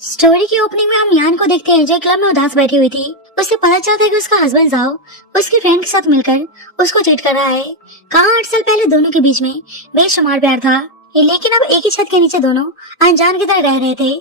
Story की opening में हम यान को देखते हैं जो क्लब में उदास बैठी हुई थी। उसे पता चलता है कि उसका हस्बैंड जाओ उसकी फ्रेंड के साथ मिलकर उसको चीट कर रहा है। कहाँ 8 साल पहले दोनों के बीच में बेशुमार प्यार था, लेकिन अब एक ही छत के नीचे दोनों अनजान की तरह रह रहे थे।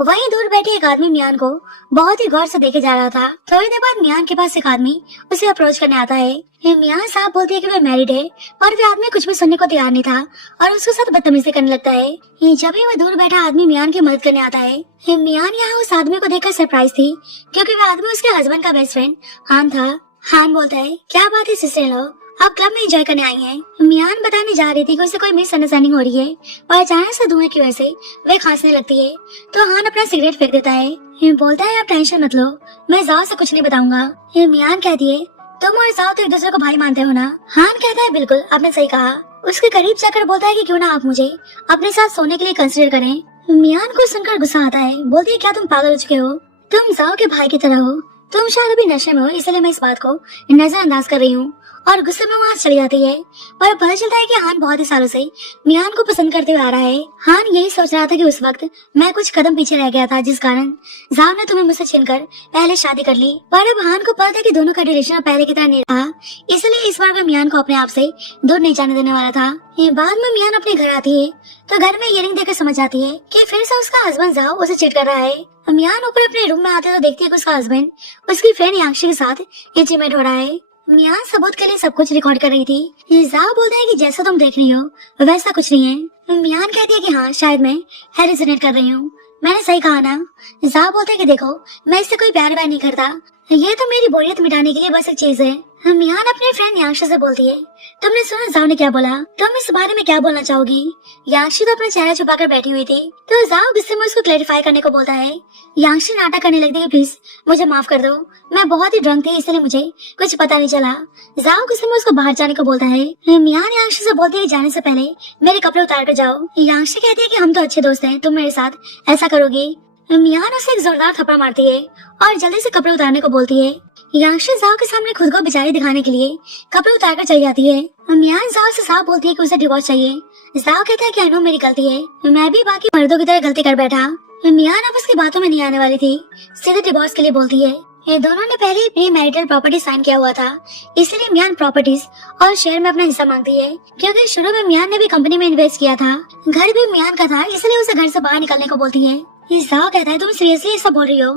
वहीं दूर बैठे एक आदमी मियान को बहुत ही गौर से देखे जा रहा था। थोड़ी देर बाद मियान के पास एक आदमी उसे अप्रोच करने आता है। मियान साहब बोलती है कि वे मैरिड है और वे आदमी कुछ भी सुनने को तैयार नहीं था और उसके साथ बदतमीजी करने लगता है। जब ही वह दूर बैठा आदमी मियान की मदद करने आता है, मियान यहाँ उस आदमी को देखकर सरप्राइज थी क्योंकि वह आदमी उसके हस्बैंड का बेस्ट फ्रेंड हान था। हान बोलता है, क्या बात है सिस्टर इन लॉ, आप क्लब में एंजॉय करने आई हैं। मियान बताने जा रही थी कि उसे कोई मिसअंडरस्टैंडिंग हो रही है और अचानक से धुएं की वजह से वे खांसने लगती है। तो हान अपना सिगरेट फेंक देता है। बोलता है, आप टेंशन मत लो, मैं जाओ से कुछ नहीं बताऊंगा। मियान कहती है, तुम और जाओ तो एक दूसरे को भाई मानते हो ना। हान कहता है, बिल्कुल, आपने सही कहा। उसके करीब जाकर बोलता है कि क्यों ना आप मुझे अपने साथ सोने के लिए कंसिडर करें। मियान को सुनकर गुस्सा आता है। बोलती है, क्या तुम पागल हो चुके हो? तुम जाओ के भाई की तरह हो, तुम शायद अभी नशे में हो, इसलिए मैं इस बात को नजरअंदाज कर रही हूँ। और गुस्से में वहाँ चली जाती है। पर पता चलता है कि हान बहुत ही सालों से मियान को पसंद करते हुए आ रहा है। हान यही सोच रहा था कि उस वक्त मैं कुछ कदम पीछे रह गया था जिस कारण जाव ने तुम्हें मुझसे छीनकर पहले शादी कर ली। पर अब हान को पता था कि दोनों का रिलेशन पहले की तरह नहीं रहा, इसलिए इस बार वह मियान को अपने आप से दूर नहीं जाने देने वाला था। बाद में मियान अपने घर आती है तो घर में इयरिंग देखकर समझ जाती है कि फिर से उसका हस्बैंड जाव उसे चीट कर रहा है। मियान ऊपर अपने रूम में आते तो देखती है कि उसका हस्बैंड उसकी फ्रेंड यांशी के साथ इंटीमेट हो रहा है। मियान सबूत के लिए सब कुछ रिकॉर्ड कर रही थी। जाव बोलता है कि जैसा तुम देख रही हो वैसा कुछ नहीं है। मियान कहती है कि हाँ, शायद मैं हेलुसिनेट कर रही हूँ, मैंने सही कहा ना। जाव बोलता है कि देखो, मैं इससे कोई प्यार व्यार नहीं करता, ये तो मेरी बोरियत मिटाने के लिए बस एक चीज है। मियान अपने फ्रेंड यांशी से बोलती है, तुमने सुना जाव ने क्या बोला, तुम इस बारे में क्या बोलना चाहोगी? यांशी तो अपना चेहरा छुपाकर बैठी हुई थी तो जाव गुस्से में उसको क्लैरिफाई करने को बोलता है। यांशी नाटक करने लगती है, प्लीज मुझे माफ कर दो, मैं बहुत ही ड्रंक थी इसलिए मुझे कुछ पता नहीं चला। जाव गुस्से में उसको बाहर जाने को बोलता है। मियान यांशी से बोलती है, जाने से पहले मेरे कपड़े उतार कर जाओ। यांशी कहती है कि हम तो अच्छे दोस्त हैं, तुम मेरे साथ ऐसा करोगी? मियान उसे एक जोरदार थप्पड़ मारती है और जल्दी से कपड़े उतारने को बोलती है। यांशी जाव के सामने खुद को बेचारी दिखाने के लिए कपड़े उतार कर चली जाती है। मियान जाव से साफ बोलती है कि उसे डिवोर्स चाहिए। जाव कहता है कि अनु मेरी गलती है, मैं भी बाकी मर्दों की तरह गलती कर बैठा। मियान अब उसकी बातों में नहीं आने वाली थी, सीधे डिवोर्स के लिए बोलती है। ये दोनों ने पहले ही प्री मैरिटल प्रॉपर्टी साइन किया हुआ था, इसलिए मियान प्रॉपर्टीज और शेयर में अपना हिस्सा मांगती है क्योंकि शुरू में मियान ने भी कंपनी में इन्वेस्ट किया था। घर भी मियान का था, इसलिए उसे घर से बाहर निकलने को बोलती है। जाव कहता है, तुम सीरियसली ऐसा बोल रही हो?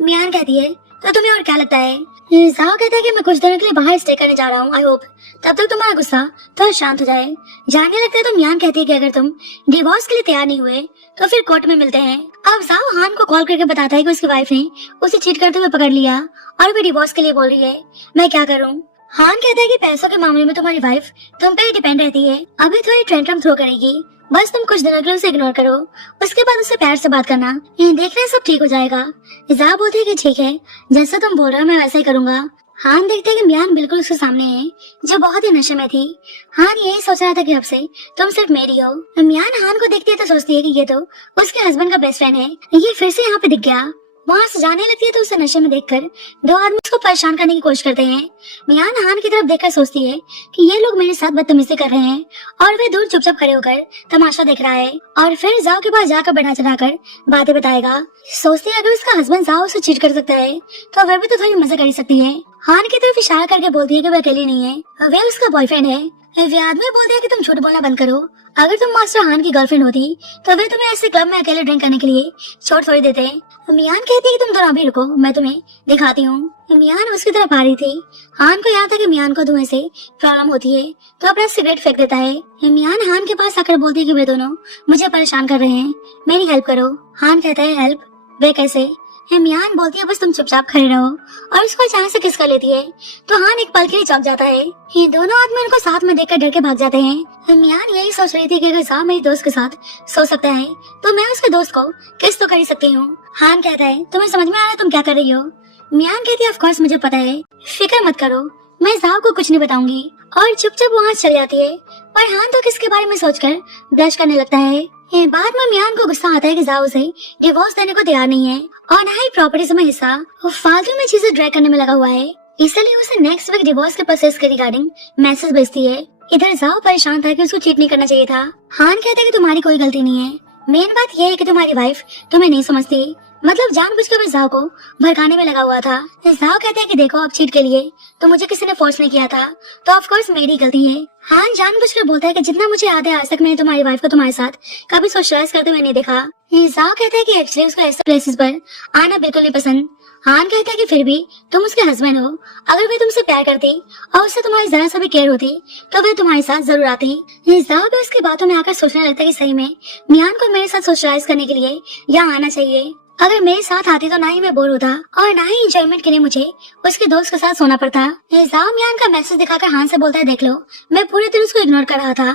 मियान कहती है, तो तुम्हें और क्या लगता है? जाव कहता है कि मैं कुछ दिनों के लिए बाहर स्टे करने जा रहा हूँ, आई होप तब तक तुम्हारा गुस्सा थोड़ा शांत हो जाए। जाने लगता है तो मियान कहती है कि अगर तुम डिवोर्स के लिए तैयार नहीं हुए तो फिर कोर्ट में मिलते हैं। अब जाव हान को कॉल करके बताता है कि उसकी वाइफ ने उसे चीट करते हुए पकड़ लिया और भी डिवोर्स के लिए बोल रही है। मैं क्या करूँ? हान कहता है कि पैसों के मामले में तुम्हारी वाइफ तुम पे ही डिपेंड रहती है, अभी थोड़ी टेंट्रम थ्रो करेगी, बस तुम कुछ दिनों के लिए उसे इग्नोर करो, उसके बाद उससे प्यार से बात करना, ये देखना सब ठीक हो जाएगा। जाव बोलती है कि ठीक है, जैसा तुम बोल रहे हो मैं वैसा ही करूंगा। हान देखते है कि मियान बिल्कुल उसके सामने है जो बहुत ही नशे में थी। हान यही सोच रहा था कि अब से तुम सिर्फ मेरी हो। मियान हान को देखती है तो सोचती है कि ये तो उसके हस्बैंड का बेस्ट फ्रेंड है, ये फिर से यहाँ पे दिख गया। वहाँ से जाने लगती है तो उसे नशे में देखकर दो आदमी उसको परेशान करने की कोशिश करते हैं। मियान हान की तरफ देखकर सोचती है कि ये लोग मेरे साथ बदतमीजी कर रहे हैं और वे दूर चुपचाप खड़े होकर तमाशा देख रहा है और फिर जाओ के पास जाकर बढ़ा चढ़ाकर बातें बताएगा। सोचती है अगर उसका हस्बैंड जाओ उसे चीट कर सकता है तो वह भी तो थोड़ी मजे कर ही सकती है। हान की तरफ इशारा करके बोलती है कि वह अकेली नहीं है, वह उसका बॉयफ्रेंड है। वे आदमी बोलते हैं कि तुम झूठ बोलना बंद करो, अगर तुम मास्टर हान की गर्लफ्रेंड होती तो वे तुम्हें ऐसे क्लब में अकेले ड्रिंक करने के लिए छोड़ थोड़ी देते। मियान कहती है कि तुम दोनों अभी रुको, मैं तुम्हें दिखाती हूँ। मियान उसकी तरफ आ रही थी। हान को याद था कि मियान को धुएं से प्रॉब्लम होती है तो अपना सिगरेट फेंक देता है। मियान हान के पास आकर बोलती है कि वे दोनों मुझे परेशान कर रहे हैं, मेरी हेल्प करो। हान कहता है, हेल्प? वे कैसे? मियान बोलती है, बस तुम चुपचाप खड़े रहो, और उसको अचानक से किस कर लेती है तो हान एक पल के लिए चौंक जाता है। ये दोनों आदमी उनको साथ में देखकर डर के भाग जाते हैं। मियान यही सोच रही थी कि अगर जाव मेरी दोस्त के साथ सो सकता है तो मैं उसके दोस्त को किस तो कर ही सकती हूँ। हान कहता है, तुम्हें समझ में आ रहा है तुम क्या कर रही हो? मियान कहती है, ऑफ कोर्स मुझे पता है, फिक्र मत करो, मैं जाव को कुछ नहीं बताऊंगी, और चुपचाप वहाँ चल जाती है। पर हान तो किसके बारे में सोचकर ब्लश करने लगता है। बाद में मियान को गुस्सा आता है कि जाव उसे डिवोर्स देने को तैयार नहीं है और न ही प्रॉपर्टी में हिस्सा, वो फालतू में चीजें ड्रैग करने में लगा हुआ है, इसलिए उसे नेक्स्ट वीक डिवोर्स के प्रोसेस के रिगार्डिंग मैसेज भेजती है। इधर जाव परेशान था कि उसको चीट नहीं करना चाहिए था। हान कहता है कि तुम्हारी कोई गलती नहीं है, मेन बात यह है कि तुम्हारी वाइफ तुम्हें नहीं समझती, मतलब जानबूझकर मैं जाओ को भड़काने में लगा हुआ था। जाओ कहता है कि देखो अब चीट के लिए तो मुझे किसी ने फोर्स नहीं किया था, तो ऑफ कोर्स मेरी गलती है। हान जानबूझकर बोलता है कि जितना मुझे याद है आज तक मैंने तुम्हारी वाइफ को तुम्हारे साथ कभी सोशलाइज करते हुए नहीं देखा। जाओ कहता है कि एक्चुअली उसको ऐसे प्लेसेस पर आना बिल्कुल नहीं पसंद। हान कहता है कि फिर भी तुम उसके हस्बैंड हो, अगर वे तुमसे प्यार करती और उससे तुम्हारी जरा सा भी केयर होती तो वे तुम्हारे साथ जरूर आती। जाओ भी उसकी बातों में आकर सोचने लगता है कि सही में मियान को मेरे साथ सोशलाइज करने के लिए यहाँ आना चाहिए। अगर मेरे साथ आती तो ना ही मैं बोर होता और ना ही एंजॉयमेंट के लिए मुझे उसके दोस्त के साथ सोना पड़ता। जाओ मियान का मैसेज दिखाकर हान से बोलता है देख लो मैं पूरे दिन उसको इग्नोर कर रहा था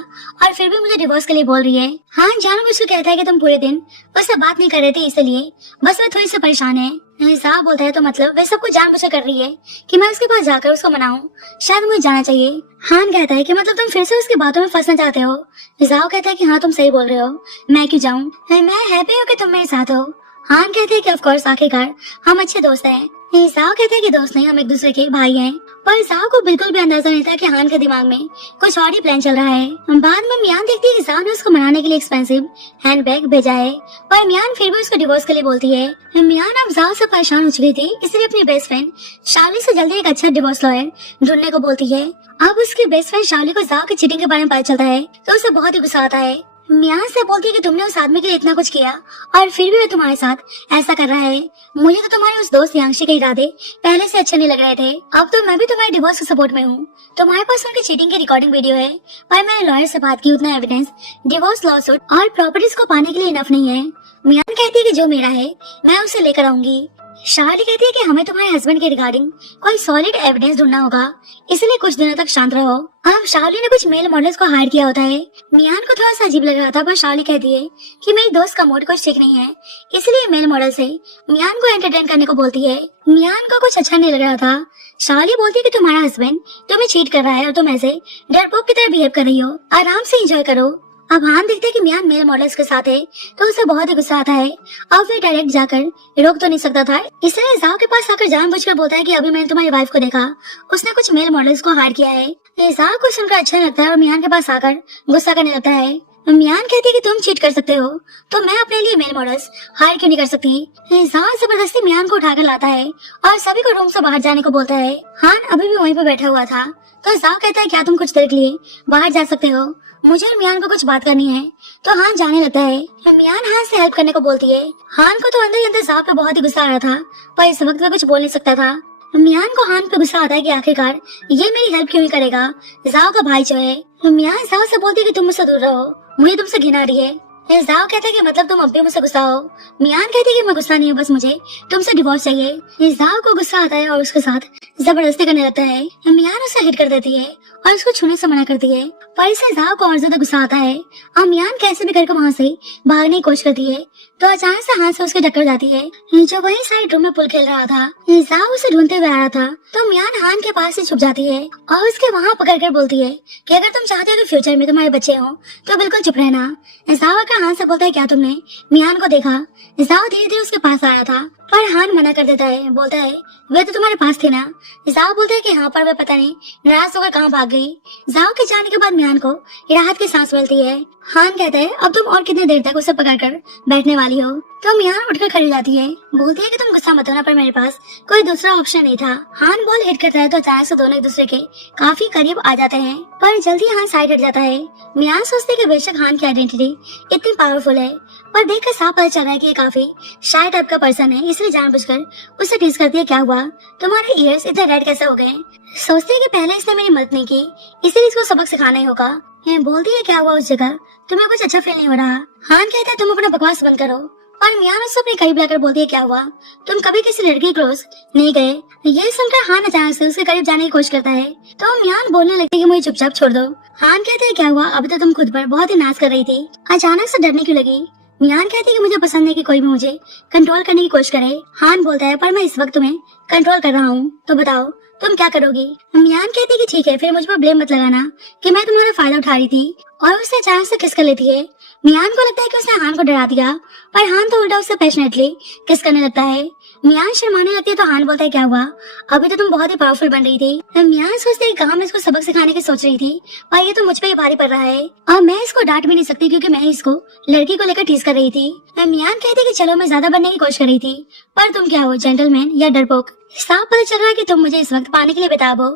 और फिर भी मुझे डिवोर्स के लिए बोल रही है। हान जानबूझकर कहता है कि तुम पूरे दिन उससे बात नहीं कर रहे थे इसलिए बस मैं थोड़ी सी परेशान है। जाओ बोलता है तो मतलब वे सब कुछ जानबूझकर कर रही है कि मैं उसके पास जाकर उसको मनाऊं, शायद मुझे जाना चाहिए। हान कहता है कि मतलब तुम फिर से उसकी बातों में फंसना चाहते हो। जाओ कहता है कि हाँ तुम सही बोल रहे हो, मैं क्यों जाऊं, मैं हैप्पी हूँ कि तुम मेरे साथ हो। हान कहते हैं कि ऑफ कोर्स आखिरकार हम अच्छे दोस्त हैं। जाओ कहते हैं कि दोस्त नहीं हम एक दूसरे के भाई हैं। पर जाओ को बिल्कुल भी अंदाजा नहीं था कि हान के दिमाग में कुछ और ही प्लान चल रहा है। बाद में मियान देखती है कि जाओ ने उसको मनाने के लिए एक्सपेंसिव हैंडबैग भेजा है, पर मियान फिर भी उसको डिवोर्स के लिए बोलती है। मियान अब जाओ से परेशान हो चुकी थी इसलिए अपनी बेस्ट फ्रेंड शार्ली से जल्दी एक अच्छा डिवोर्स लॉयर ढूंढने को बोलती है। अब उसकी बेस्ट फ्रेंड शार्ली को जाओ की चीटिंग के बारे में पता चलता है तो उसे बहुत ही गुस्सा आता है। मियान से बोलती है कि तुमने उस आदमी के लिए इतना कुछ किया और फिर भी वो तुम्हारे साथ ऐसा कर रहा है। मुझे तो तुम्हारे उस दोस्त यांशी के इरादे पहले से अच्छे नहीं लग रहे थे, अब तो मैं भी तुम्हारे डिवोर्स के सपोर्ट में हूँ। तुम्हारे पास उनकी चीटिंग की रिकॉर्डिंग वीडियो है, पर मैंने लॉयर से बात की उतना एविडेंस डिवोर्स लॉसूट और प्रॉपर्टीज को पाने के लिए इनफ नहीं है। मियान कहती है कि जो मेरा है मैं उसे लेकर आऊंगी। शार्ली कहती है कि हमें तुम्हारे हस्बैंड के रिगार्डिंग कोई सॉलिड एविडेंस ढूंढना होगा, इसलिए कुछ दिनों तक शांत रहो। अब शार्ली ने कुछ मेल मॉडल्स को हायर किया होता है। मियान को थोड़ा सा अजीब लग रहा था, पर शार्ली कहती है कि मेरी दोस्त का मूड कुछ ठीक नहीं है, इसलिए मेल मॉडल से मियान को एंटरटेन करने को बोलती है। मियान को कुछ अच्छा नहीं लग रहा था। शार्ली बोलती है कि तुम्हारा हस्बैंड तुम्हें चीट कर रहा है और तुम ऐसे डरपोक की तरह बिहेव कर रही हो, आराम से एंजॉय करो। अब हान देखते है कि मियान मेल मॉडल्स के साथ है तो उसे बहुत ही गुस्सा आता है। अब वे डायरेक्ट जाकर रोक तो नहीं सकता था, इसलिए जाओ के पास आकर जानबूझकर बोलता है कि अभी मैंने तुम्हारी वाइफ को देखा, उसने कुछ मेल मॉडल्स को हायर किया है। जाओ को सुनकर अच्छा लगता है और मियान के पास आकर गुस्सा करने लगता है। मियान कहती है कि तुम चीट कर सकते हो तो मैं अपने लिए मेल मॉडल्स हायर क्यों नहीं कर सकती। जाओ जबरदस्ती मियान को उठाकर लाता है और सभी को रूम से बाहर जाने को बोलता है। हान अभी भी वहीं पर बैठा हुआ था तो जाओ कहता है क्या तुम कुछ देर के लिए बाहर जा सकते हो, मुझे और मियान को कुछ बात करनी है। तो हान जाने लगता है। मियान हान से हेल्प करने को बोलती है। हान को तो अंदर ही अंदर जाओ पे बहुत ही गुस्सा आ रहा था, पर इस वक्त वह कुछ बोल नहीं सकता था। मियान को हान पे गुस्सा आता है कि आखिरकार ये मेरी हेल्प क्यों नहीं करेगा, जाओ का भाई जो है। मियान जाओ से बोलती है कि तुम मुझसे दूर रहो, मुझे तुमसे घिन आ रही है। जाओ कहता है कि मतलब तुम अब भी मुझसे गुस्सा हो। मियान कहती है कि मैं गुस्सा नहीं हूँ, बस मुझे तुमसे डिवोर्स चाहिए। जाओ को गुस्सा आता है और उसके साथ जबरदस्ती करने लगता है। मियान उसे हिट कर देती है और उसको छूने से मना करती है, पर इससे जाओ को और ज्यादा गुस्सा आता है। अब मियान कैसे भी करके वहाँ से भागने की कोशिश करती है तो अचानक से हाथ से उसके टक्कर जाती है जो वही साइड रूम में पुल खेल रहा था। जाओ उसे ढूंढते हुए आ रहा था तो मियान हान के पास से छुप जाती है और उसके वहाँ पकड़ कर बोलती है कि अगर तुम चाहते हो कि फ्यूचर में तुम्हारे बच्चे हो तो बिल्कुल चुप रहना। जाओ आकर हान से बोलता है क्या तुमने मियान को देखा। जाओ धीरे धीरे उसके पास आ रहा था पर हान मना कर देता है, बोलता है वे तो तुम्हारे पास थे ना। जाओ बोलता है कि हाँ, पर वे पता नहीं नाराज होकर कहाँ भाग गई। जाओ के जाने के बाद मियान को राहत की सांस मिलती है। हान कहता है अब तुम और कितनी देर तक उसे पकड़कर बैठने वाली हो। तो मियान उठकर खड़ी जाती है, बोलती है कि तुम गुस्सा मत होना, पर मेरे पास कोई दूसरा ऑप्शन नहीं था। हान बॉल हिट करता है तो अचानक से दोनों एक दूसरे के काफी करीब आ जाते हैं, पर जल्दी हान साइड हट जाता है। मियान सोचते है कि बेशक हान की आइडेंटिटी इतनी पावरफुल है, पर देखकर साफ पता चल रहा है कि ये काफी शाय टाइप का पर्सन है, इसलिए जानबूझकर उसे टीज करती है क्या हुआ, तुम्हारे ईयर्स इतने रेड कैसे हो गए। सोचती है कि पहले इसने मेरी मदद नहीं की, इसलिए इसको सबक सिखाना ही होगा। बोलती है क्या हुआ उस जगह, तुम्हें कुछ अच्छा फील नहीं हो रहा। हान कहता है तुम अपना बकवास बंद करो, और मियान उससे अपने करीब लाकर बोलती है क्या हुआ, तुम कभी किसी लड़की के क्लोज नहीं गए। ये सुनकर हान अचानक से उसके करीब जाने की कोशिश करता है तो मियान बोलने लगती है कि मुझे चुपचाप छोड़ दो। हान कहता है क्या हुआ, अभी तो तुम खुद पर बहुत ही नाज कर रही थी, अचानक से डरने क्यों लगी। मियान कहती है कि मुझे पसंद है कि कोई भी मुझे कंट्रोल करने की कोशिश करे। हान बोलता है पर मैं इस वक्त तुम्हें कंट्रोल कर रहा हूँ, तो बताओ तुम क्या करोगी। मियान कहती है कि ठीक है, फिर मुझ पर ब्लेम मत लगाना कि मैं तुम्हारा फायदा उठा रही थी, और उससे अचानक से किस कर लेती है। मियान को लगता है कि उसने हान को डरा दिया, पर हान तो उल्टा उससे पैशनेटली किस करने लगता है। मियान शर्माने लगती है तो हान बोलता है क्या हुआ, अभी तो तुम बहुत ही पावरफुल बन रही थी। मियान सोचते है कहाँ मैं इसको सबक सिखाने की सोच रही थी पर ये तो मुझ पे ही भारी पड़ रहा है और मैं इसको डांट भी नहीं सकती क्योंकि मैं इसको लड़की को लेकर टीज कर रही थी। मियान कहती कि चलो मैं ज्यादा बनने की कोशिश कर रही थी पर तुम क्या हो, जेंटलमैन या डरपोक? साफ पता चल रहा है कि तुम मुझे इस वक्त पाने के लिए बेताब हो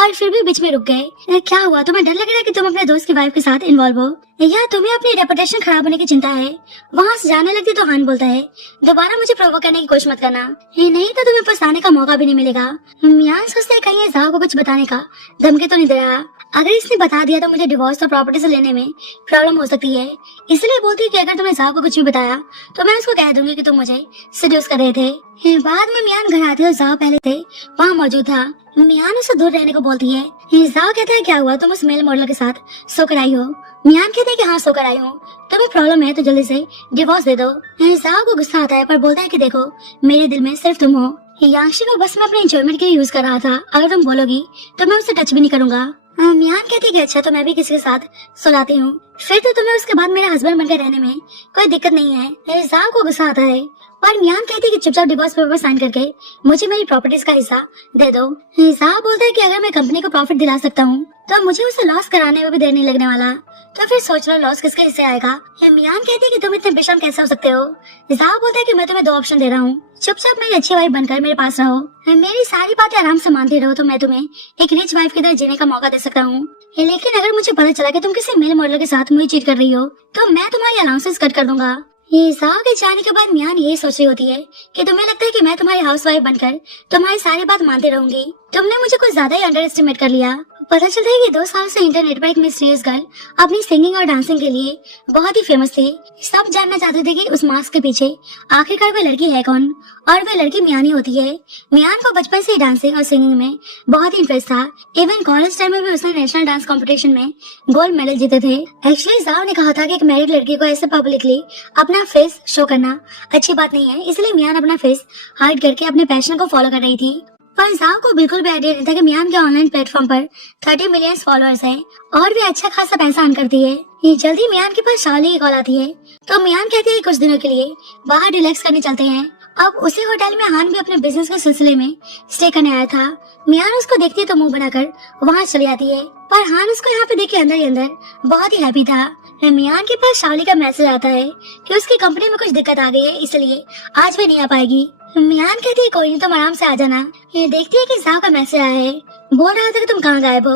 और फिर भी बीच में रुक गए। क्या हुआ, तुम्हें डर लग रहा है कि तुम अपने दोस्त की वाइफ के साथ इन्वॉल्व हो या तुम्हें अपनी रेपुटेशन खराब होने की चिंता है? वहाँ से जाने लगती तो हान बोलता है दोबारा मुझे प्रोवोक करने की कोशिश मत करना, ये नहीं तो तुम्हें फंसाने का मौका भी नहीं मिलेगा। मियान सोचता है कहीं ये जाओ को कुछ बताने का धमकी तो नहीं दे रहा, अगर इसने बता दिया तो मुझे डिवोर्स और प्रॉपर्टी से लेने में प्रॉब्लम हो सकती है, इसलिए बोलती है कि अगर तुमने जाओ को कुछ भी बताया तो मैं उसको कह दूंगी कि तुम मुझे सेड्यूस कर रहे थे। बाद में मियान घर आती है और जाओ पहले से वहाँ मौजूद था। मियान उसे दूर रहने को बोलती है। जाओ कहता है क्या हुआ, तुम उस मेल मॉडल के साथ सोकर आई हो? मियान कहता है कि हाँ सोकर आई हूँ, तुम्हें प्रॉब्लम है तो जल्दी से डिवोर्स दे दो। जाओ को गुस्सा आता है पर बोलता है कि देखो मेरे दिल में सिर्फ तुम हो, यांशी को बस मैं अपने एंजॉयमेंट के लिए यूज कर रहा था, अगर तुम बोलोगी तो मैं उसे टच भी नहीं करूंगा। मियान कहती है कि अच्छा तो मैं भी किसी के साथ सुलाती हूँ, फिर तो तुम्हें उसके बाद मेरा हस्बैंड बनकर रहने में कोई दिक्कत नहीं है। जाओ को गुस्सा आता है और मियान कहती है कि चुपचाप डिवोर्स पेपर साइन करके मुझे मेरी प्रॉपर्टीज का हिस्सा दे दो। जाओ बोलता है कि अगर मैं कंपनी को प्रॉफिट दिला सकता हूँ तो मुझे उसे लॉस कराने में भी देर नहीं लगने वाला, तो फिर सोच लो लॉस किसके हिस्से आएगा। मियान कहती है कि तुम इतने बेशर्म कैसे हो सकते हो? जाओ बोलता है कि मैं तुम्हें दो ऑप्शन दे रहा हूँ, चुपचाप मेरी अच्छी वाइफ बनकर मेरे पास रहो, मेरी सारी बातें आराम से मानते रहो तो मैं तुम्हें एक रिच वाइफ की तरह जीने का मौका दे सकता हूँ, लेकिन अगर मुझे पता चला कि तुम किसी मेल मॉडल के साथ मुझे चीट कर रही हो तो मैं तुम्हारी अलाउंसेस कट कर दूंगा। जाओ के जाने के बाद मियान यही सोच रही होती है कि तुम्हें लगता है कि मैं तुम्हारी हाउसवाइफ बनकर तुम्हारी सारी बात मानती रहूंगी, तुमने मुझे कुछ ज्यादा ही अंडर एस्टिमेट कर लिया। पता चलता है कि 2 साल से इंटरनेट पर एक मिस्टीरियस गर्ल अपनी सिंगिंग और डांसिंग के लिए बहुत ही फेमस थी। सब जानना चाहते थे कि उस मास्क के पीछे आखिरकार वह लड़की है कौन, और वह लड़की मियान ही होती है। मियान को बचपन से डांसिंग और सिंगिंग में बहुत ही इंटरेस्ट था, इवन कॉलेज टाइम में भी उसने नेशनल डांस कंपटीशन में गोल्ड मेडल जीते थे। एक्चुअली जाओ ने कहा था कि एक मैरिड लड़की को ऐसे पब्लिकली अपना फेस शो करना अच्छी बात नहीं है, इसलिए मियान अपना फेस हाइड करके अपने पैशन को फॉलो कर रही थी। पर जाओ को बिल्कुल भी आइडिया नहीं था कि मियान के ऑनलाइन प्लेटफॉर्म पर 30 मिलियन फॉलोअर्स हैं और वे अच्छा खासा पैसा अर्न करती है। ये जल्दी मियान के पास शाली की कॉल आती है तो मियान कहती है कुछ दिनों के लिए बाहर रिलैक्स करने चलते हैं। अब उसी होटल में हान भी अपने बिजनेस के सिलसिले में स्टे करने आया था। मियान उसको देखती है तो मुंह बनाकर वहाँ चली आती है, पर हान उसको यहाँ पे देख के अंदर ही अंदर बहुत ही हैप्पी था। मियान के पास शाली का मैसेज आता है कि उसकी कंपनी में कुछ दिक्कत आ गई है, इसलिए आज भी नहीं आ पाएगी। मियान कहती है कोई नहीं, तुम आराम से आ जाना। ये देखती है कि जाओ का मैसेज आया है, बोल रहा था कि तुम कहाँ गायब हो।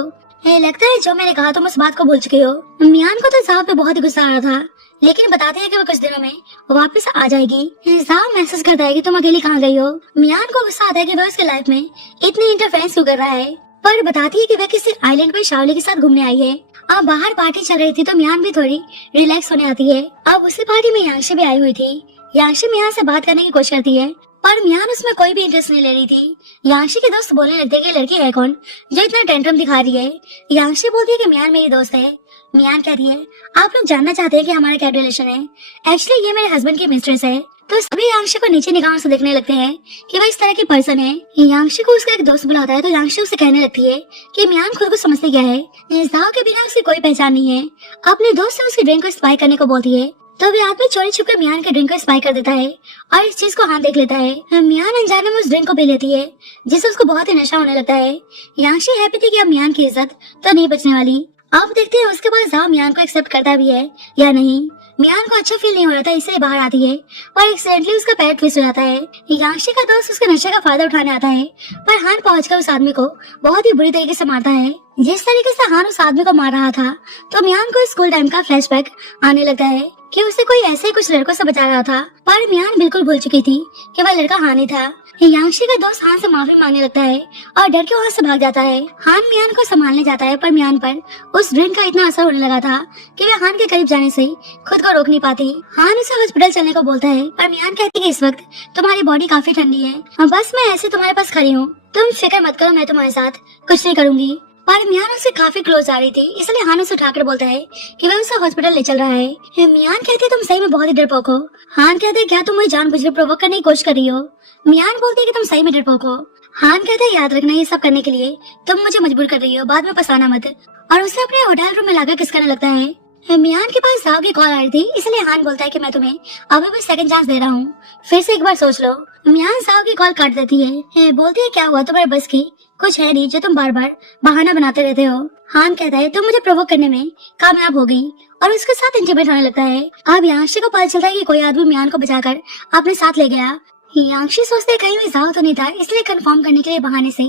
लगता है जो मैंने कहा तुम उस बात को भूल चुके हो। मियान को तो जाओ पे बहुत ही गुस्सा आ रहा था, लेकिन बताते हैं कि वो कुछ दिनों में वापस आ जाएगी। जाओ मैसेज करता है कि तुम अकेली कहाँ गई हो। मियान को गुस्सा आता है कि वह उसके लाइफ में इतनी इंटरफेरेंस क्यों कर रहा है, पर बताती है कि वह किसी आइलैंड पे शावली के साथ घूमने आई है। अब बाहर पार्टी चल रही थी तो मियान भी थोड़ी रिलैक्स होने आती है। अब उसी पार्टी में यांशी भी आई हुई थी। यांशी मियान से बात करने की कोशिश करती है पर मियान उसमें कोई भी इंटरेस्ट नहीं ले रही थी। यांशी के दोस्त बोलने लगते कि लड़की है कौन जो इतना टेंट्रम दिखा रही है। यांशी बोलती है कि मियान मेरी दोस्त है। मियान कहती है आप लोग जानना चाहते हैं कि हमारा क्या रिलेशन है, एक्चुअली ये मेरे हस्बैंड की मिस्ट्रेस है। तो सभी यांशी को नीचे निगाहों से देखने लगते हैं कि वह इस तरह की पर्सन है। यांशी को उसका एक दोस्त बुलाता है तो यांशी उसे कहने लगती है कि मियान खुद को समझती क्या है, जाओ के बिना उसकी कोई पहचान नहीं है। अपने दोस्त से उसकी ड्रिंक को स्पाई करने को बोलती है तो वे आदमी चोरी छुप कर मियान के ड्रिंक को स्पाई कर देता है और इस चीज को हाथ देख लेता है। मियान अनजाने में उस ड्रिंक को पी लेती है जिससे उसको बहुत ही नशा होने लगता है। यांशी हैप्पी थी कि अब मियान की इज्जत तो नहीं बचने वाली। अब देखते हैं उसके बाद जाओ मियान को एक्सेप्ट करता भी है या नहीं। मियान को अच्छा फील नहीं हो रहा था इसलिए बाहर आती है और एक्सीडेंटली उसका पैर ट्विस्ट हो जाता है। यांशी का दोस्त उसके नशे का फायदा उठाने आता है पर हान पहुंचकर उस आदमी को बहुत ही बुरी तरीके से मारता है। जिस तरीके से हान उस आदमी को मार रहा था तो मियान को स्कूल टाइम का फ्लैशबैक आने लगता है कि उसे कोई ऐसे ही कुछ लड़कों से बचा रहा था, पर मियान बिल्कुल भूल चुकी थी कि वह लड़का हान ही था। यांशी का दोस्त हान से माफी मांगने लगता है और डर के वहाँ से भाग जाता है। हान मियान को संभालने जाता है पर मियान पर उस ड्रिंक का इतना असर होने लगा था कि वह हान के करीब जाने से खुद को रोक नहीं पाती। हान उसे हॉस्पिटल चलने को बोलता है पर मियान कहती है कि इस वक्त तुम्हारी बॉडी काफी ठंडी है, बस मैं ऐसे तुम्हारे पास खड़ी हूँ, तुम फिक्र मत करो, मैं तुम्हारे साथ कुछ नहीं करूंगी। पर मियान उससे काफी क्लोज आ रही थी इसलिए हान उसे उठाकर बोलता है कि वह उसे हॉस्पिटल ले चल रहा है। मियान कहती है तुम सही में बहुत ही डरपोक हो। हान कहते क्या तुम मुझे जानबूझकर प्रोवोक करने की कोशिश कर रही हो। मियान बोलती है कि तुम सही में डरपोक हो। हान कहते है याद रखना ये सब करने के लिए तुम मुझे मजबूर कर रही हो, बाद में पछताना मत, और उसे अपने होटल रूम में लाकर किस करने लगता है। मियान के पास जाओ की कॉल आ रही थी, इसलिए हान बोलता है कि मैं तुम्हें अभी भी सेकंड चांस दे रहा हूँ, फिर से एक बार सोच लो। मियान जाओ की कॉल काट देती है, बोलती है क्या हुआ, तुम्हारे बस की कुछ है नहीं जो तुम बार बार बहाना बनाते रहते हो। हान कहता है तुम मुझे प्रोवोक करने में कामयाब हो गई और उसके साथ इंटीमेट होने लगता है। अब यांशी को पता चलता है कि कोई आदमी मियान को बचाकर अपने साथ ले गया। यांशी सोचते कहीं भी जाओ तो नहीं था, इसलिए कंफर्म करने के लिए बहाने से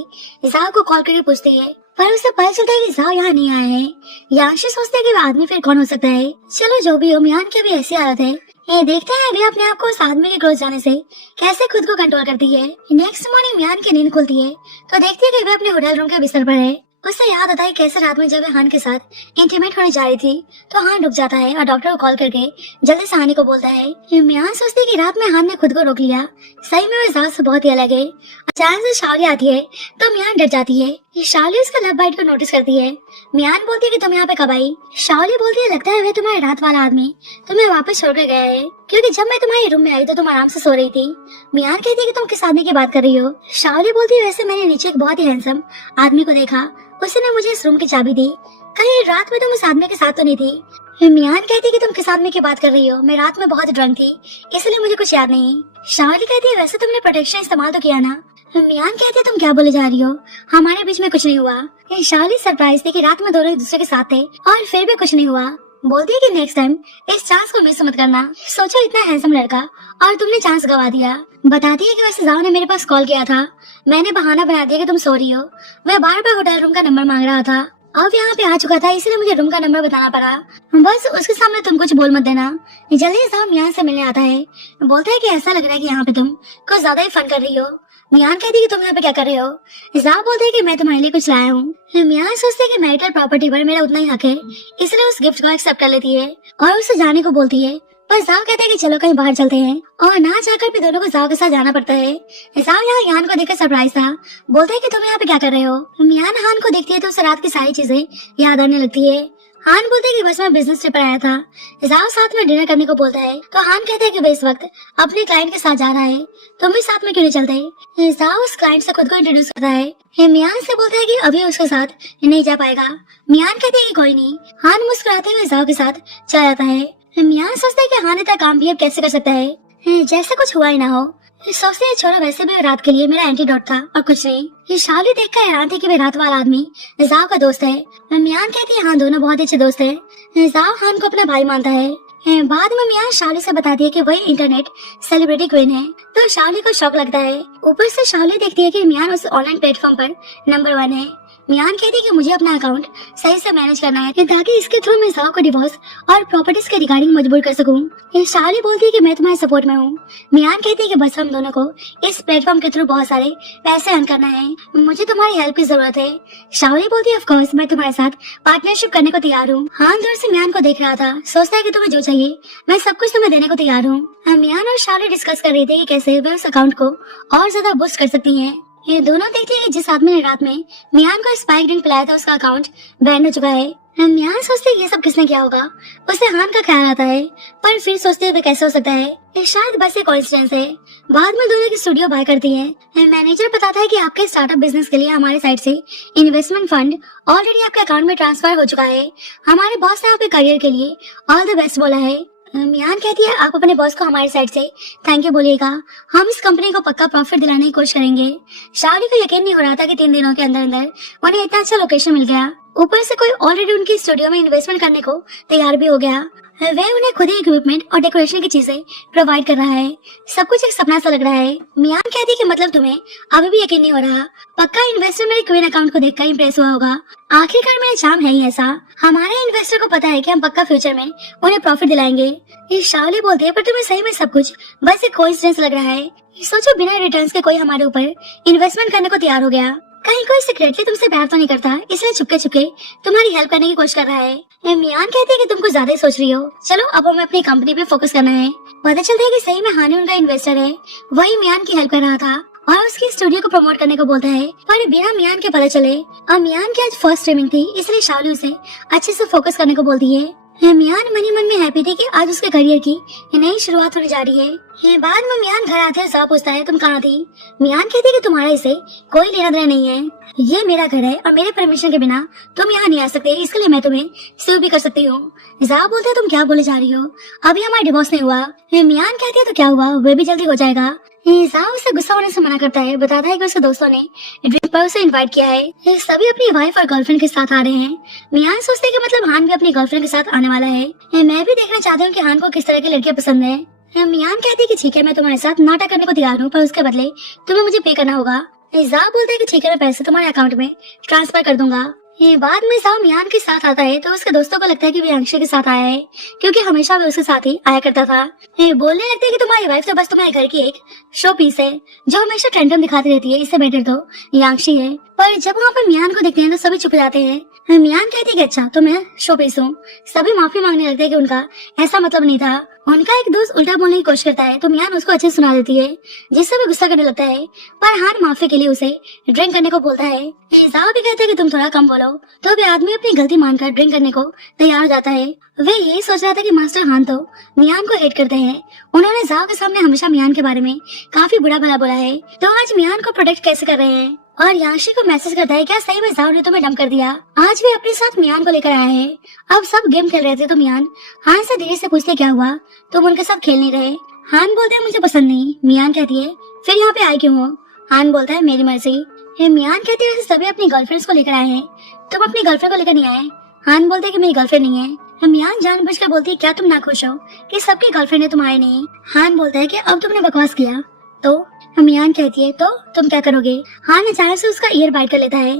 जाओ को कॉल करके पूछती है, पर उसे पता चलता है कि जाओ यहाँ नहीं आया है। यांशी सोचते है कि वो आदमी फिर कौन हो सकता है। चलो जो भी हो, मियान की भी ऐसी हालत है। ये देखते हैं अभी अपने आप को उस आदमी के क्लोज जाने से कैसे खुद को कंट्रोल करती है। नेक्स्ट मॉर्निंग मियान की नींद खुलती है तो देखती है कि वह अपने होटल रूम के बिस्तर पर है। उसे याद आता है कैसे रात में जब वह हान के साथ इंटीमेट होने जा रही थी तो हान रुक जाता है और डॉक्टर को कॉल करके जल्दी से आने को बोलता है। मियान सोचती है कि रात में हान ने खुद को रोक लिया, सही में वह जात से बहुत ही अलग है। अचानक से शावली आती है तो मियान डर जाती है। शावली उसका लव बाइट को नोटिस करती है। मियान बोलती है कि तुम यहाँ पे कब आई। शावली बोलती है लगता है वह तुम्हारे रात वाला आदमी तुम्हें वापस छोड़कर गया है, क्योंकि जब मैं तुम्हारे रूम में आई तो तुम आराम से सो रही थी। मियान कहती है कि तुम किस आदमी की बात कर रही हो। शावली बोलती है वैसे मैंने नीचे एक बहुत ही हैंडसम आदमी को देखा, उसने मुझे इस रूम की चाबी दी, कहीं रात में तुम उस आदमी के साथ तो नहीं थी। मियान कहती है कि तुम किस आदमी की बात कर रही हो, मैं रात में बहुत ड्रंक थी इसलिए मुझे कुछ याद नहीं। शावली कहती है वैसे तुमने प्रोटेक्शन इस्तेमाल तो किया ना। मियान कहती है तुम क्या बोले जा रही हो, हमारे बीच में कुछ नहीं हुआ। शावली सरप्राइज थी कि रात में दोनों एक दूसरे के साथ थे और फिर भी कुछ नहीं हुआ। बोलती है कि नेक्स्ट टाइम इस चांस को मिस मत करना, सोचो इतना हैंडसम लड़का और तुमने चांस गवा दिया। बताती है कि वैसे जाओ ने मेरे पास कॉल किया था, मैंने बहाना बना दिया कि तुम सो रही हो, मैं बार बार होटल रूम का नंबर मांग रहा था, अब यहाँ पे आ चुका था इसलिए मुझे रूम का नंबर बताना पड़ा, बस उसके सामने तुम कुछ बोल मत देना। जल्दी जाओ मियान से मिलने आता है। बोलता है कि ऐसा लग रहा है कि यहाँ पे तुम कुछ ज्यादा ही फन कर रही हो। मियान कहती है कि तुम यहाँ पे क्या कर रहे हो। जाओ बोलते है कि मैं तुम्हारे लिए कुछ लाया हूँ। मियान सोचते है कि मैरिटल प्रॉपर्टी पर मेरा उतना ही हक है, इसलिए उस गिफ्ट को एक्सेप्ट कर लेती है और उसे जाने को बोलती है। पर जाओ कहते हैं कि चलो कहीं बाहर चलते हैं और ना चाहकर भी दोनों को जाओ के साथ जाना पड़ता है। जाओ यहाँ यान को देखकर सरप्राइज था, बोलते है कि तुम यहाँ पे क्या कर रहे हो। मियान हान को देखती है तो उसे रात की सारी चीजें याद आने लगती है। हान बोलते है कि बस मैं बिजनेस ट्रिप पर आया था। जाओ साथ में डिनर करने को बोलता है तो हान कहते है कि वह इस वक्त अपने क्लाइंट के साथ जा रहा है, तुम भी साथ में क्यों नहीं चलते। जाओ उस क्लाइंट से खुद को इंट्रोड्यूस करता है। मियान से बोलता है कि अभी उसके साथ नहीं जा पाएगा। मियान कहते है कि कोई नहीं। हान मुस्कुराते हुए जाओ के साथ चला जाता है। मियान सोचता है कि हान इतना काम भी अब कैसे कर सकता है, जैसे कुछ हुआ ही ना हो। सोचते है छोरा वैसे भी रात के लिए मेरा एंटीडोट था और कुछ नहीं। शावली देखकर हैरान थी कि वे रात वाला आदमी जाओ का दोस्त है। मियान कहती है हाँ दोनों बहुत अच्छे दोस्त है। जाओ हान को अपना भाई मानता है। बाद में मियान शावली से बताती है कि वही इंटरनेट सेलिब्रिटी क्वीन है, तो शावली को शौक लगता है। ऊपर से शावली देखती है कि मियान उस ऑनलाइन प्लेटफॉर्म पर नंबर 1 है। मियान कहती है कि मुझे अपना अकाउंट सही से मैनेज करना है ताकि इसके थ्रू मैं जाओ को डिवोर्स और प्रॉपर्टीज के रिगार्डिंग मजबूर कर सकूं। शावली बोलती है कि मैं तुम्हारे सपोर्ट में हूँ। मियान कहती है कि बस हम दोनों को इस प्लेटफॉर्म के थ्रू बहुत सारे पैसे अर्न करना है, मुझे तुम्हारी हेल्प की जरूरत है। शावली बोलती है ऑफ कोर्स मैं तुम्हारे साथ पार्टनरशिप करने को तैयार हूँ। हान दूर से मियान को देख रहा था, सोचता है कि तुम्हें जो चाहिए मैं सब कुछ तुम्हें देने को तैयार हूँ। मियान और शावली डिस्कस कर रही थी कि कैसे वे उस अकाउंट को और ज्यादा बूस्ट कर सकती है। ये दोनों देखते हैं कि जिस आदमी ने रात में मियान को स्पाइक ड्रिंक पिलाया था उसका अकाउंट बैन हो चुका है। मियान सोचते ये सब किसने किया होगा, उसे हान का ख्याल आता है, पर फिर सोचते हैं कैसे हो सकता है, ये शायद बस एक कोइंसिडेंस है। बाद में दोनों की स्टूडियो बाय करती है। मैनेजर बताता है कि आपके स्टार्टअप बिजनेस के लिए हमारे साइड से इन्वेस्टमेंट फंड ऑलरेडी आपके अकाउंट में ट्रांसफर हो चुका है। हमारे बॉस ने आपके करियर के लिए ऑल द बेस्ट बोला है। मियान कहती है आप अपने बॉस को हमारी साइड से थैंक यू बोलिएगा, हम इस कंपनी को पक्का प्रॉफिट दिलाने की कोशिश करेंगे। शावली को यकीन नहीं हो रहा था कि 3 दिनों के अंदर अंदर उन्हें इतना अच्छा लोकेशन मिल गया, ऊपर से कोई ऑलरेडी उनकी स्टूडियो में इन्वेस्टमेंट करने को तैयार भी हो गया। वह उन्हें खुद ही इक्विपमेंट और डेकोरेशन की चीजें प्रोवाइड कर रहा है। सब कुछ एक सपना सा लग रहा है। मियान कहती है कि मतलब तुम्हें अभी भी यकीन नहीं हो रहा, पक्का इन्वेस्टर मेरे क्वीन अकाउंट को देखकर इंप्रेस हुआ होगा। आखिरकार मेरा चार्म है ही ऐसा, हमारे इन्वेस्टर को पता है कि हम पक्का फ्यूचर में उन्हें प्रॉफिट दिलाएंगे। ये शावली बोलती है पर तुम्हें सही में सब कुछ बस एक कोइंसिडेंस लग रहा है। सोचो बिना रिटर्न्स के कोई हमारे ऊपर इन्वेस्टमेंट करने को तैयार हो गया, कहीं कोई सीक्रेटली तुमसे प्यार तो नहीं करता इसलिए छुपके छुपके तुम्हारी हेल्प करने की कोशिश कर रहा है। मियान कहती है कि तुम कुछ ज्यादा ही सोच रही हो, चलो अब हमें अपनी कंपनी पे फोकस करना है। पता चलता है कि सही में हानि उनका इन्वेस्टर है, वही मियान की हेल्प कर रहा था और उसकी स्टूडियो को प्रमोट करने को बोलता है, पर बिना मियान के पता चले। और मियान की आज फर्स्ट स्ट्रीमिंग थी इसलिए शावली उसे अच्छे से फोकस करने को बोलती है। मियान मनी मन में हैप्पी थी कि आज उसके करियर की नई शुरुआत होने जा रही है। बाद में मियान घर आते हैं, साहब पूछता है तुम कहाँ थी। मियान कहती है कि तुम्हारा इसे कोई लेना देना नहीं है, ये मेरा घर है और मेरे परमिशन के बिना तुम यहाँ नहीं आ सकते, इसके लिए मैं तुम्हें सेव भी कर सकती हूँ। साहब बोलते है तुम क्या बोले जा रही हो, अभी हमारा डिवोर्स नहीं हुआ। मियान कहती है तो क्या हुआ, वे भी जल्दी हो जाएगा। साहब उसे गुस्सा होने से मना करता है, बताता है कि उसके दोस्तों ने ड्रिंक पर उसे इनवाइट किया है, सभी अपनी वाइफ और गर्लफ्रेंड के साथ आ रहे हैं। मियान सोचते है कि मतलब हान भी अपनी गर्लफ्रेंड के साथ आने वाला है। मैं भी देखना चाहती हूँ कि हान को किस तरह की लड़कियां पसंद है। मियान कहती है कि ठीक है मैं तुम्हारे साथ नाटक करने को तैयार हूँ, पर उसके बदले तुम्हें मुझे पे करना होगा। जाब बोलता है कि ठीक है मैं पैसे तुम्हारे अकाउंट में ट्रांसफर कर दूंगा। बाद में जाब मियान के साथ आता है तो उसके दोस्तों को लगता है कि वो अंशी के साथ आया है, क्योंकि हमेशा वो उसके साथ ही आया करता था। बोलने लगते हैं कि तुम्हारी वाइफ तो बस तुम्हारे घर की एक शो पीस है जो हमेशा टेंटम दिखाती रहती है, इससे बेटर तो यांशी है। पर जब वहाँ पर मियान को देखते हैं तो सभी चुप जाते हैं। मियान कहती है कि अच्छा तो मैं शो पीस हूँ। सभी माफी मांगने लगते हैं कि उनका ऐसा मतलब नहीं था। उनका एक दोस्त उल्टा बोलने की कोशिश करता है तो मियान उसको अच्छे सुना देती है, जिससे वो गुस्सा करने लगता है, पर हान माफी के लिए उसे ड्रिंक करने को बोलता है। जाओ भी कहता है कि तुम थोड़ा कम बोलो, तो वे आदमी अपनी गलती मानकर ड्रिंक करने को तैयार हो जाता है। वे यही सोच रहा था कि मास्टर हान तो मियान को हेट करते हैं, उन्होंने जाओ के सामने हमेशा मियान के बारे में काफी बुरा भला बोला है, तो आज मियान को प्रोटेक्ट कैसे कर रहे हैं। और यांशी को मैसेज करता है क्या सही में जाओ ने तुम्हें डम कर दिया, आज भी अपने साथ मियान को लेकर आया है। अब सब गेम खेल रहे थे तो मियान हान से धीरे से पूछते क्या हुआ, तुम उनके साथ खेल नहीं रहे। हान बोलते हैं मुझे पसंद नहीं। मियान कहती है फिर यहाँ पे आए क्यों हो। हान बोलता है मेरी मर्जी। मियान कहती है सभी अपनी गर्लफ्रेंड्स को लेकर आए हैं, तुम अपनी गर्लफ्रेंड को लेकर नहीं आए। हान बोलते है कि मेरी गर्लफ्रेंड नहीं है। मियान जानबूझकर बोलती है क्या तुम ना खुश हो कि सबकी गर्लफ्रेंड है तुम्हारे नहीं। हान बोलता है कि अब तुमने बकवास किया तो। मियान कहती है तो तुम क्या करोगे। हान अचानक से उसका ईयर बाइट कर लेता है।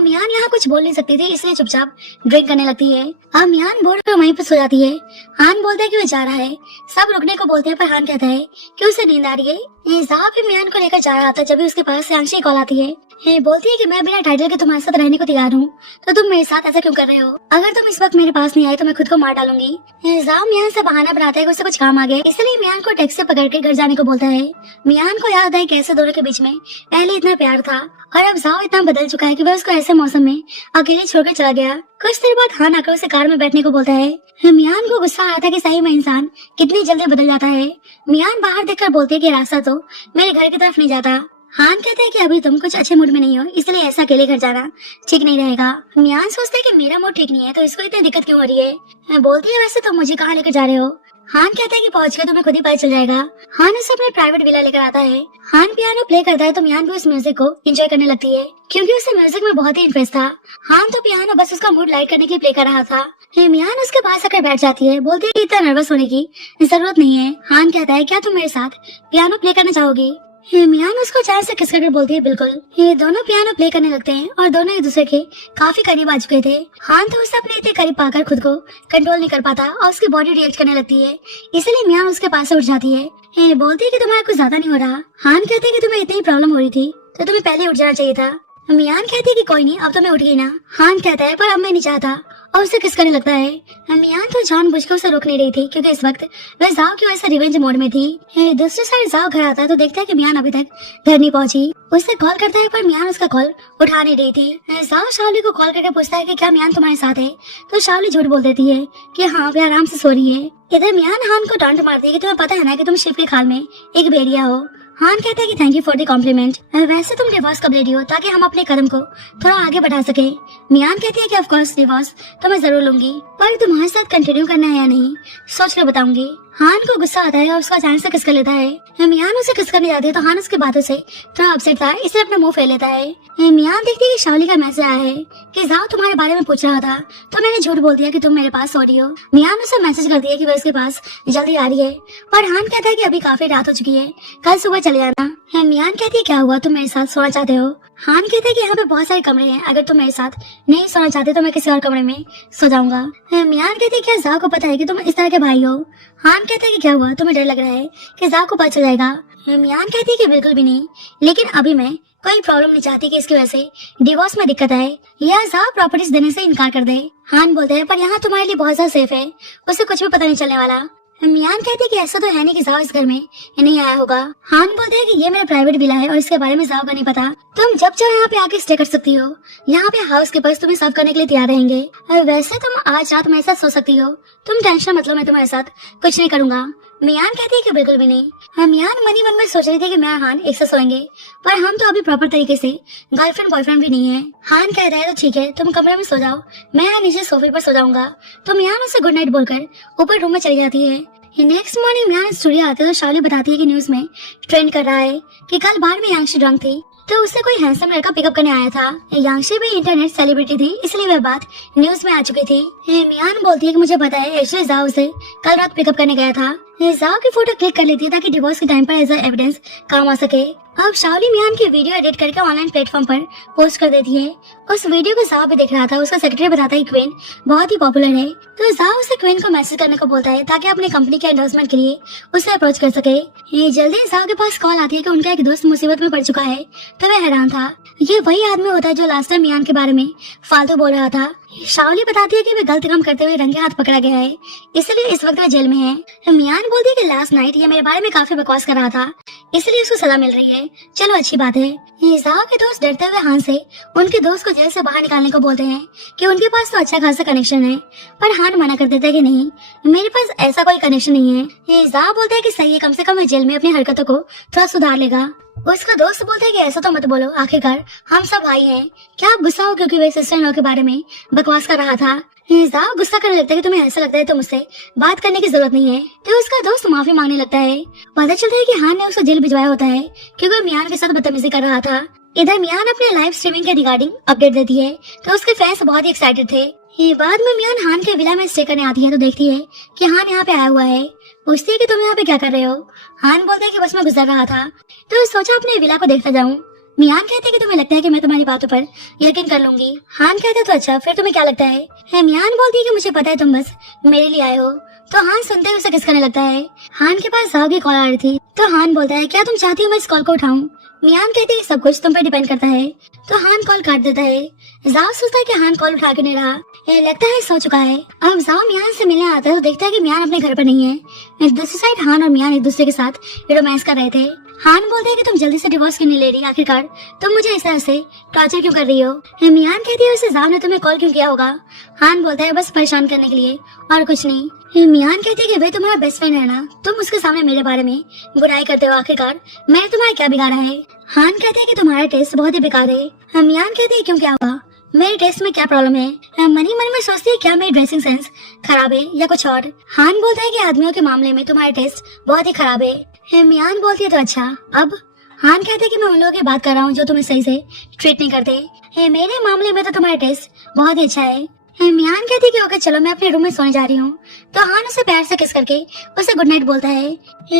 मियान यहाँ कुछ बोल नहीं सकती थी, इसलिए चुपचाप ड्रिंक करने लगती है। मियान बोल कर वहीं पर सो जाती है। हान बोलता है कि वो जा रहा है, सब रुकने को बोलते हैं पर हान कहता है कि उसे नींद आ रही है। जाब भी मियान को लेकर जा रहा था जब उसके पास से अंशी कॉल आती है। बोलती है कि मैं बिना टाइटल के तुम्हारे साथ रहने को तैयार हूँ, तो तुम मेरे साथ ऐसा क्यों कर रहे हो, अगर तुम इस वक्त मेरे पास नहीं आए तो मैं खुद को मार डालूंगी। जाब मियान से बहाना बनाता है कि उसे कुछ काम आ गया, इसलिए मियान को टैक्सी पकड़ के घर जाने को बोलता है। मियान को याद है कैसे दोनों के बीच में पहले इतना प्यार था और अब जाओ इतना बदल चुका है कि वह उसको ऐसे मौसम में अकेले छोड़कर चला गया। कुछ देर बाद हान आकर उसे कार में बैठने को बोलता है। मियान को गुस्सा आया था कि सही में इंसान कितनी जल्दी बदल जाता है। मियान बाहर देखकर बोलती है कि रास्ता तो मेरे घर की तरफ नहीं जाता। हान कहता है कि अभी तुम कुछ अच्छे मूड में नहीं हो, इसलिए ऐसा अकेले घर जाना ठीक नहीं रहेगा। मियान सोचता है कि मेरा मूड ठीक नहीं है तो इसको इतनी दिक्कत क्यों हो रही है। बोलती है वैसे तुम मुझे कहाँ लेकर जा रहे हो। हान कहता है कि पहुंच गए तुम्हें खुद ही पता चल जाएगा। हान उसे अपने प्राइवेट विला लेकर आता है। हान पियानो प्ले करता है तो मियान भी उस म्यूजिक को एंजॉय करने लगती है, क्योंकि उसे म्यूजिक में बहुत ही इंटरेस्ट था। हान तो पियानो बस उसका मूड लाइट करने के लिए प्ले कर रहा था। मियान उसके पास आकर बैठ जाती है, बोलती है कि इतना नर्वस होने की जरूरत नहीं है। हान कहता है क्या तुम मेरे साथ पियानो प्ले करना चाहोगी। मियान उसको चार से किस करके बोलती है बिल्कुल। ये दोनों पियानो प्ले करने लगते हैं और दोनों एक दूसरे के काफी करीब आ चुके थे। हान तो उसे अपने इतने करीब पाकर खुद को कंट्रोल नहीं कर पाता और उसकी बॉडी रिएक्ट करने लगती है, इसलिए मियान उसके पास से उठ जाती है। बोलती है कि तुम्हारा कुछ ज्यादा नहीं हो रहा। हान कहते हैं कि तुम्हें इतनी प्रॉब्लम हो रही थी तो तुम्हें पहले उठ जाना चाहिए था। मियान कहती है कि कोई नहीं अब तो मैं उठ गई ना। हान कहता है पर अब मैं नहीं चाहता और उसे किस करने लगता है। मियान तो जानबूझकर उसे रोक नहीं रही थी, क्योंकि इस वक्त वह जाओ की वजह से रिवेंज मोड में थी। दूसरी साइड जाओ घर आता है तो देखता है कि मियान अभी तक घर नहीं पहुंची। उससे कॉल करता है पर मियान उसका कॉल उठा नहीं रही थी। जाओ शावली को कॉल करके पूछता है कि क्या मियान तुम्हारे साथ है, तो शावली झूठ बोल देती है कि हाँ वे आराम से सो रही है। इधर मियान हान को डांट मारती है कि तुम्हें पता है ना कि तुम शिव के खाल में एक भेड़िया हो। हान कहता है कि thank you for the compliment, वैसे तुम डिवोर्स कब ले रही हो ताकि हम अपने कदम को थोड़ा आगे बढ़ा सके। मियान कहती है कि ऑफ कोर्स डिवोर्स तो मैं जरूर लूंगी, पर तुम्हारे साथ कंटिन्यू करना है या नहीं सोच कर बताऊंगी। हान को गुस्सा आता है और उसका अचानक से किस कर लेता है। मियान उसे किस करने जाती है तो हान उसकी बातों से थोड़ा अपसेट था, इसलिए अपना मुंह फेर लेता है। मियान देखती है कि शावली का मैसेज आया है कि जाओ तुम्हारे बारे में पूछ रहा था तो मैंने झूठ बोल दिया कि तुम मेरे पास सो रही हो। मियान उसे मैसेज करती है कि वह उसके पास जल्दी आ रही है, पर हान कहता है कि अभी काफी रात हो चुकी है, कल सुबह चले जाना। मियान कहती है क्या हुआ तुम मेरे साथ सोना चाहते हो। हान कहता है कि यहाँ पे बहुत सारे कमरे हैं, अगर तुम मेरे साथ नहीं सोना चाहते तो मैं किसी और कमरे में सो जाऊंगा। मियान कहती है क्या जाओ को पता है कि तुम इस तरह के भाई हो। हान कहता है कि क्या हुआ तुम्हें डर लग रहा है कि जाओ को पता चल जाएगा। मियान कहती है कि बिल्कुल भी नहीं, लेकिन अभी मैं कोई प्रॉब्लम नहीं चाहती कि इसकी वजह से डिवोर्स में दिक्कत आए या जाओ प्रॉपर्टीज देने से इनकार कर दे। हान बोलते हैं पर यहाँ तुम्हारे लिए बहुत ज्यादा सेफ है, उसे कुछ भी पता नहीं चलने वाला। मियान कहती है कि ऐसा तो है नहीं कि जाओ इस घर में नहीं आया होगा। हान बोलता है कि ये मेरा प्राइवेट विला है और इसके बारे में जाओ का नहीं पता। तुम जब चाहो यहाँ पे आके स्टे कर सकती हो। यहाँ पे हाउस के पास तुम्हें सर्व करने के लिए तैयार रहेंगे। वैसे तुम आज रात मेरे साथ सो सकती हो। तुम टेंशन मत लो, मैं तुम्हारे साथ कुछ नहीं करूंगा। मियान कहती है कि बिल्कुल भी नहीं। मियान मनी मन में सोच रही थी कि मैं और हान एक साथ सोएंगे, पर हम तो अभी प्रॉपर तरीके से गर्लफ्रेंड बॉयफ्रेंड भी नहीं है। हान कह रहा है तो ठीक है, तुम कमरे में सो जाओ, मैं यहाँ नीचे सोफे पर सो जाऊंगा। तो मियान उसे गुड नाइट बोलकर ऊपर रूम में चली जाती है। नेक्स्ट मॉर्निंग मियान स्टूडियो आते तो शाओली बताती है कि न्यूज में ट्रेंड कर रहा है कि कल बार में यांगशी ड्रंक थी तो उसे कोई हैंडसम लड़का पिकअप करने आया था। यांगशी भी इंटरनेट सेलिब्रिटी थी, इसलिए वह बात न्यूज में आ चुकी थी। मियान बोलती है कि मुझे पता है, एक्चुअली जाओ उसे कल रात पिकअप करने गया था। जाओ की फोटो क्लिक कर लेती है ताकि डिवोर्स के टाइम पर एज एविडेंस काम आ सके। अब शाओली मियान की वीडियो एडिट करके ऑनलाइन प्लेटफॉर्म पर पोस्ट कर देती है। उस वीडियो को जाओ भी देख रहा था। उसका सेक्रेटरी बताता है कि क्वीन बहुत ही पॉपुलर है, तो जाओ उसे क्वीन को मैसेज करने को बोलता है ताकि अपनी कंपनी के एंडोर्समेंट के लिए उसे अप्रोच कर सके। ये जल्दी जाओ के पास कॉल आती है कि उनका एक दोस्त मुसीबत में पड़ चुका है, तो वह हैरान था। ये वही आदमी होता है जो लास्ट टाइम मियान के बारे में फालतू बोल रहा था। शाओली बताती है कि वह गलत काम करते हुए रंगे हाथ पकड़ा गया है, इसलिए इस वक्त वह जेल में है। मियान बोलती है कि लास्ट नाइट ये मेरे बारे में काफी बकवास कर रहा था, इसलिए उसको सजा मिल रही है। चलो अच्छी बात है। जाओ के दोस्त डरते हुए हान से उनके दोस्त को जेल से बाहर निकालने को बोलते हैं कि उनके पास तो अच्छा खासा कनेक्शन है, पर हान मना कर देता है कि नहीं, मेरे पास ऐसा कोई कनेक्शन नहीं है। जाओ बोलता है कि सही है, कम से कम वह जेल में अपनी हरकतों को थोड़ा सुधार लेगा। उसका दोस्त बोलता है कि ऐसा तो मत बोलो, आखिरकार हम सब भाई हैं। क्या आप गुस्सा हो क्योंकि वे सिस्टर इन लॉ के बारे में बकवास कर रहा था? जाओ गुस्सा करने लगता है कि तुम्हें ऐसा लगता है तो मुझसे बात करने की जरूरत नहीं है, तो उसका दोस्त माफी मांगने लगता है। पता चलता है कि हान ने उसे जेल भिजवाया होता है क्योंकि वो मियान के साथ बदतमीजी कर रहा था। इधर मियान अपने लाइव स्ट्रीमिंग के रिगार्डिंग अपडेट देती है तो उसके फैंस बहुत ही एक्साइटेड थे। बाद में मियान हान के विला में स्टे करने आती है तो देखती है कि हान यहाँ पे आया हुआ है। पूछती है कि तुम यहाँ पे क्या कर रहे हो? हान बोलता है कि बस मैं गुजर रहा था तो सोचा अपने विला को देखता जाऊं। मियान कहते हैं कि तुम्हें लगता है कि मैं तुम्हारी बातों पर यकीन कर लूंगी। हान कहते तो अच्छा, फिर तुम्हें क्या लगता है? मियान बोलती है कि मुझे पता है तुम बस मेरे लिए आए हो। तो हान सुनते ही उसे किस करने लगता है। हान के पास जाओ की कॉल आ रही थी तो हान बोलता है क्या तुम चाहती हो मैं इस कॉल को उठाऊं? मियान कहती है सब कुछ तुम पर डिपेंड करता है, तो हान कॉल काट देता है। जाओ सोचता है कि हान कॉल उठा के नहीं रहा, लगता है सो चुका है। अब जाओ मियान से मिलने आता है तो देखता है कि मियान अपने घर पर नहीं है। दूसरी साइड हान और मियान एक दूसरे के साथ रोमांस कर रहे थे। हान बोलते हैं कि तुम जल्दी से डिवोर्स क्यों नहीं ले रही, आखिरकार तुम मुझे इस तरह से टॉर्चर क्यों कर रही हो? मियान कहती है वैसे जाओ ने तुम्हें कॉल क्यों किया होगा? हान बोलता है बस परेशान करने के लिए और कुछ नहीं। मियान कहती है कि वे तुम्हारा बेस्ट फ्रेंड है ना, तुम उसके सामने मेरे बारे में बुराई करते हो, आखिरकार मैंने तुम्हारा क्या बिगाड़ा है? हान कहते हैं कि तुम्हारा टेस्ट बहुत ही बेकार है। मियान कहती है क्यों, क्या हुआ? मेरे टेस्ट में क्या प्रॉब्लम है? मनी मन में सोचती है क्या मेरी ड्रेसिंग सेंस खराब है या कुछ और? हान बोलता है कि आदमियों के मामले में तुम्हारा टेस्ट बहुत ही खराब है। मियान बोलती है तो अच्छा। अब हान कहते हैं कि मैं उन लोगों की बात कर रहा हूँ जो तुम्हें सही से ट्रीट नहीं करते। मेरे मामले में तो तुम्हारा टेस्ट बहुत ही अच्छा है। मियान कहती है कि ओके चलो मैं अपने रूम में सोने जा रही हूँ, तो हान उसे प्यार से किस करके उसे गुड नाइट बोलता है।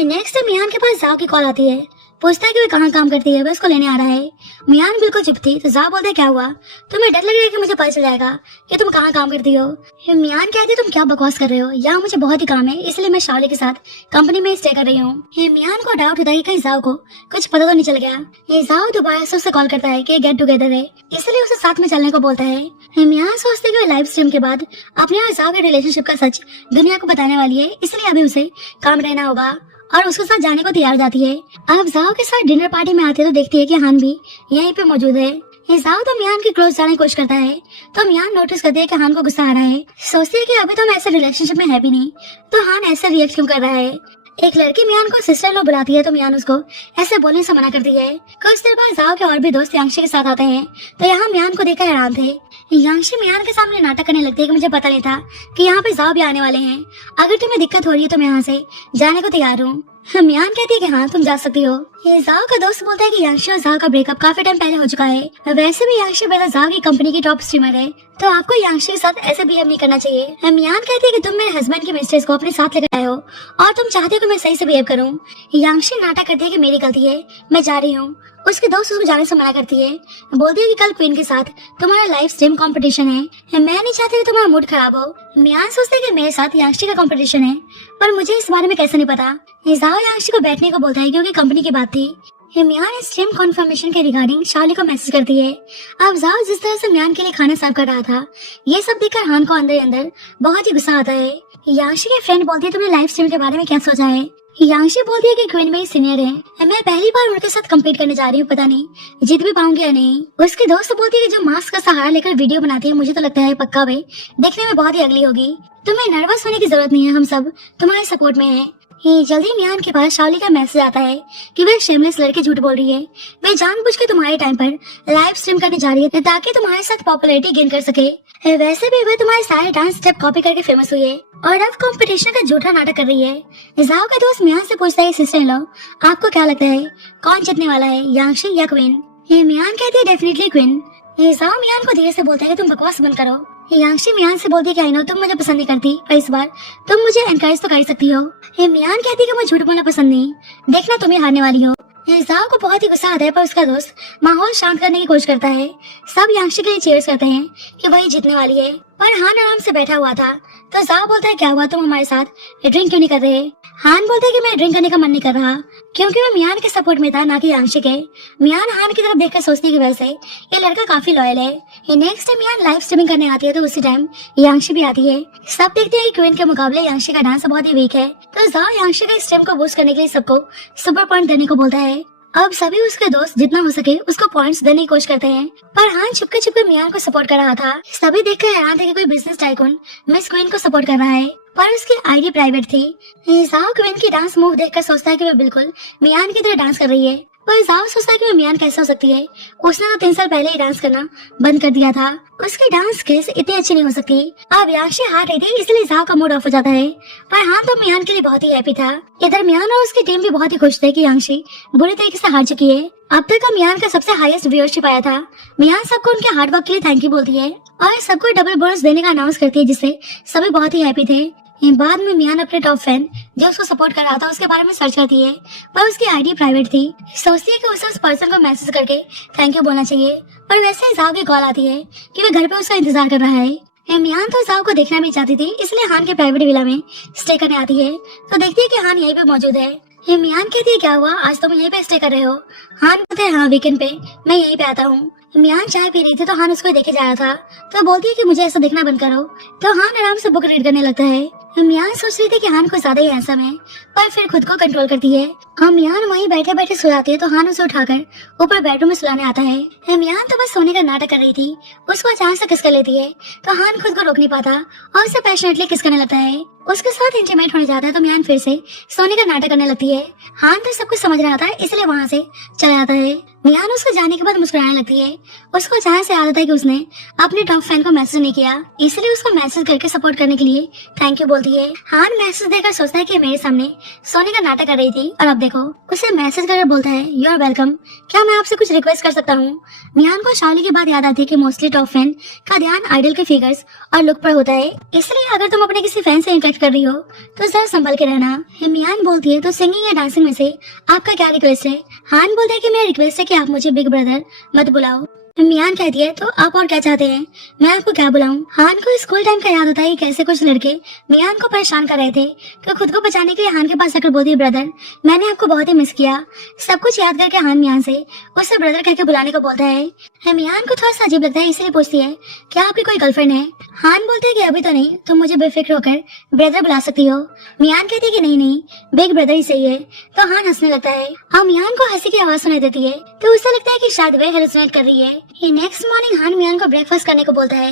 नेक्स्ट मियान के पास जाओ की कॉल आती है, पूछता है कि वे कहाँ काम करती है, वह उसको लेने आ रहा है। मियान बिल्कुल चुप थी तो जाओ बोलता है क्या हुआ? तुम्हें डर लग रहा है कि मुझे पता चल जाएगा कि तुम कहाँ काम करती हो? मियान कहती है तुम क्या बकवास कर रहे हो, यहाँ मुझे बहुत ही काम है इसलिए मैं शाओली के साथ कंपनी में स्टे कर रही हूँ। मियान को डाउट होता है कि कहीं जाओ को कुछ पता तो नहीं चल गया। जाओ दोबारा से उसे कॉल करता है कि गेट टुगेदर है, इसलिए उसे साथ में चलने को बोलता है। मियान सोचते है कि लाइव स्ट्रीम के बाद अपने और जाओ के रिलेशनशिप का सच दुनिया को बताने वाली है, इसलिए अभी उसे काम रहना होगा और उसके साथ जाने को तैयार हो जाती है। अब जाओ के साथ डिनर पार्टी में आती है तो देखती है कि हान भी यहीं पे मौजूद है। जाओ तो मियान के क्लोज जाने की कोशिश करता है तो मियान नोटिस करती है कि हान को गुस्सा आ रहा है। सोचती है कि अभी तो हम ऐसे रिलेशनशिप में है भी नहीं, तो हान ऐसे रिएक्ट क्यों कर रहा है? एक लड़की मियान को सिस्टर लो बुलाती है तो मियान उसको ऐसे बोलने से मना करती है। कुछ देर बाद जाओ के और भी दोस्त यांगशी के साथ आते हैं तो यहाँ मियान को देखकर हैरान थे। यांगशी मियान के सामने नाटक करने लगती है कि मुझे पता नहीं था कि यहाँ पे जाओ भी आने वाले हैं, अगर तुम्हें दिक्कत हो रही है तो मैं यहाँ से जाने को तैयार हूँ। मियान कहती है कि हाँ तुम जा सकती हो। ये जाओ का दोस्त बोलता है कि यांगशी और जाओ का ब्रेकअप काफी टाइम पहले हो चुका है, वैसे भी यांगशी बेटा जाओ की कंपनी की टॉप स्ट्रीमर है, तो आपको यांगशी के साथ ऐसे बिहेव नहीं करना चाहिए। मियान कहती है कि तुम मेरे हस्बैंड की मिस्ट्रेस को अपने साथ लेकर आए हो और तुम चाहते हो कि मैं सही से बिहेव करूँ। यांगशी नाटक करती है कि मेरी गलती है, मैं जा रही हूँ। उसके दोस्त उसको जाने से मना करती है, बोलती है कि कल क्वीन के साथ तुम्हारा लाइव स्ट्रीम कंपटीशन है, मैं नहीं चाहती कि तुम्हारा मूड खराब हो। मियान सोचते है कि मेरे साथ यांगशी का कंपटीशन है, पर मुझे इस बारे में कैसे नहीं पता। जाओ यांगशी को बैठने को बोलता है क्योंकि कंपनी की बात थी। मियान स्ट्रीम कन्फर्मेशन के रिगार्डिंग शाओली को मैसेज करती है। अब जाओ जिस तरह से मियान के लिए खाना सर्व कर रहा था, ये सब देखकर हान को अंदर अंदर बहुत ही गुस्सा आता है। यांशी की फ्रेंड बोलती है तुमने लाइव स्ट्रीम के बारे में क्या सोचा है। यांशी बोलती है कि क्वीन मेरी सीनियर है, मैं पहली बार उनके साथ कम्पीट करने जा रही हूँ, पता नहीं जीत भी पाऊंगी या नहीं। उसकी दोस्त बोलती है कि जो मास्क का सहारा लेकर वीडियो बनाती है मुझे तो लगता है पक्का वे देखने में बहुत ही अगली होगी। तुम्हें नर्वस होने की जरूरत नहीं है, हम सब तुम्हारे सपोर्ट में हैं। जल्दी मियान के पास शाओली का मैसेज आता है कि वह शेमलेस लड़की झूठ बोल रही है। वे जानबूझ के तुम्हारे टाइम पर लाइव स्ट्रीम करने जा रही है ताकि तुम्हारे साथ पॉपुलैरिटी गेन कर सके। वैसे भी वह तुम्हारे सारे डांस स्टेप कॉपी करके फेमस हुई है और अब कंपटीशन का झूठा नाटक कर रही है। जाओ का दोस्त मियान से पूछता है सिस्टर इन लॉ आपको क्या लगता है कौन जीतने वाला है, यांशी या क्वीन। मियान कहती है डेफिनेटली क्वीन। जाओ मियान को धीरे से बोलता है कि तुम बकवास बंद करो। यांशी मियान से बोलती है कि आई नो तुम मुझे पसंद नहीं करती पर इस बार तुम मुझे एनकरेज तो कर सकती हो। मियान कहती है कि मुझे झूठ बोलना पसंद नहीं, देखना तुम ही हारने वाली हो। जाओ को बहुत ही गुस्सा आता है पर उसका दोस्त माहौल शांत करने की कोशिश करता है। सब यांशी के लिए चीयर्स करते हैं कि वही जीतने वाली है, पर हान आराम से बैठा हुआ था। तो जाओ बोलता है क्या हुआ तुम हमारे साथ ड्रिंक क्यों नहीं कर रहे। हान बोलता है कि मैं ड्रिंक करने का मन नहीं कर रहा क्योंकि मैं मियान के सपोर्ट में था ना कि यांशी के। मियान हान की तरफ देखकर सोचने की वजह से ये लड़का काफी लॉयल है। नेक्स्ट टाइम मियान लाइव स्ट्रीमिंग करने आती है तो उसी टाइम यांशी भी आती है। सब देखते हैं कि क्वीन के मुकाबले यांशी का डांस बहुत ही वीक है। तो जाओ यांशी का स्ट्रीम को बूस्ट करने के लिए सबको सुपर पॉइंट देने को बोलता है। अब सभी उसके दोस्त जितना हो सके उसको पॉइंट्स देने की कोशिश करते हैं, पर हान छुपके छुपके मियान को सपोर्ट कर रहा था। सभी देखकर हैरान थे कि कोई बिजनेस टाइकून मिस क्वीन को सपोर्ट कर रहा है, पर उसकी आईडी प्राइवेट थी। जाओ क्वीन की डांस मूव देखकर सोचता है कि वह बिल्कुल मियान की तरह डांस कर रही है, पर जाओ सोचता है कि वह मियान कैसे हो सकती है। उसने तो 3 साल पहले ही डांस करना बंद कर दिया था, उसकी डांस स्किल्स इतनी अच्छी नहीं हो सकती। अब यांशी हार रही थी इसलिए जाओ का मूड ऑफ हो जाता है, पर हाँ तो मियान के लिए बहुत ही हैप्पी था। इधर मियान और उसकी टीम भी बहुत ही खुश थे कि यांशी बुरी तरीके से हार चुकी है। अब तक का मियान का सबसे हाईएस्ट व्यूअरशिप आया था। मियान सबको उनके हार्ड वर्क के लिए थैंक यू बोलती है और सबको डबल बोनस देने का अनाउंस करती है, जिससे सभी बहुत ही हैप्पी थे। बाद में मियान अपने टॉप फैन जो उसको सपोर्ट कर रहा था उसके बारे में सर्च करती है, पर उसकी आईडी प्राइवेट थी। सोचती है कि उसे उस पर्सन को मैसेज करके थैंक यू बोलना चाहिए, पर वैसे ही जाओ की कॉल आती है कि वह घर पे उसका इंतजार कर रहा है। मियान तो जाओ को देखना भी चाहती थी इसलिए हान के प्राइवेट विला में स्टे करने आती है, तो देखती है कि हान यहीं पे मौजूद है। मियान कहती है क्या हुआ आज तुम यहीं पे स्टे कर रहे हो। हान कहते हैं हाँ वीकेंड पे मैं यहीं पे आता हूँ। मियान चाय पी रही थी तो हान उसको देखे जा रहा था, तो बोलती है कि मुझे ऐसा देखना बंद करो। तो हान आराम से बुक रीड करने लगता है। मियान सोच रही थी कि हान कुछ ज्यादा ही हैंडसम है, पर फिर खुद को कंट्रोल करती है। मियान वहीं बैठे बैठे सो जाती है तो हान उसे उठाकर ऊपर बेडरूम में सुलाने आता है। मियान तो बस सोने का नाटक कर रही थी, उसको अचानक से किस कर लेती है तो हान खुद को रोक नहीं पाता और उसे पैशनेटली किस करने लगता है। उसके साथ इंटीमेट होने जाता है तो मियान फिर से सोने का नाटक करने लगती है। हान तो सब कुछ समझ रहा था इसलिए वहाँ से चला जाता है। मियान उसके जाने के बाद मुस्कुराने लगती है। उसको अचानक से याद आता है कि उसने अपने टॉप फैन को मैसेज नहीं किया, इसलिए उसको मैसेज करके सपोर्ट करने के लिए थैंक यू बोलती है। हान मैसेज देकर सोचता है कि मेरे सामने सोने का नाटक कर रही थी और अब देखो। उसे मैसेज करके बोलता है यू आर वेलकम, क्या मैं आपसे कुछ रिक्वेस्ट कर सकता हूँ। मियान को शाओली की बात याद आती है कि मोस्टली टॉप फैन का ध्यान आइडल के फिगर्स और लुक पर होता है, इसलिए अगर तुम अपने किसी फैन से इंटरेक्ट कर रही हो तो जरा संभल के रहना। मियान बोलती है तो सिंगिंग या डांसिंग में से आपका क्या रिक्वेस्ट है। हान बोलता है कि मेरा रिक्वेस्ट है कि आप मुझे बिग ब्रदर मत बुलाओ। मियान कहती है तो आप और क्या चाहते हैं, मैं आपको क्या बुलाऊं। हान को स्कूल टाइम का याद होता है कि कैसे कुछ लड़के मियान को परेशान कर रहे थे, तो खुद को बचाने के लिए हान के पास आकर बोलती है ब्रदर मैंने आपको बहुत ही मिस किया। सब कुछ याद करके हान मियान से उसे ब्रदर कहकर बुलाने को बोलता है। मियान को थोड़ा सा अजीब लगता है इसलिए पूछती है क्या आपकी कोई गर्लफ्रेंड है। हान बोलते है कि अभी तो नहीं, तुम मुझे बेफिक्र होकर ब्रदर बुला सकती हो। मियान कहती है कि नहीं नहीं बिग ब्रदर ही सही है, तो हान हंसने लगता है और मियान को हंसी की आवाज सुनाई देती है, तो उसे लगता है कि शायद वे हेलुसिनेट कर रही है। नेक्स्ट मॉर्निंग हान मियान को ब्रेकफास्ट करने को बोलता है।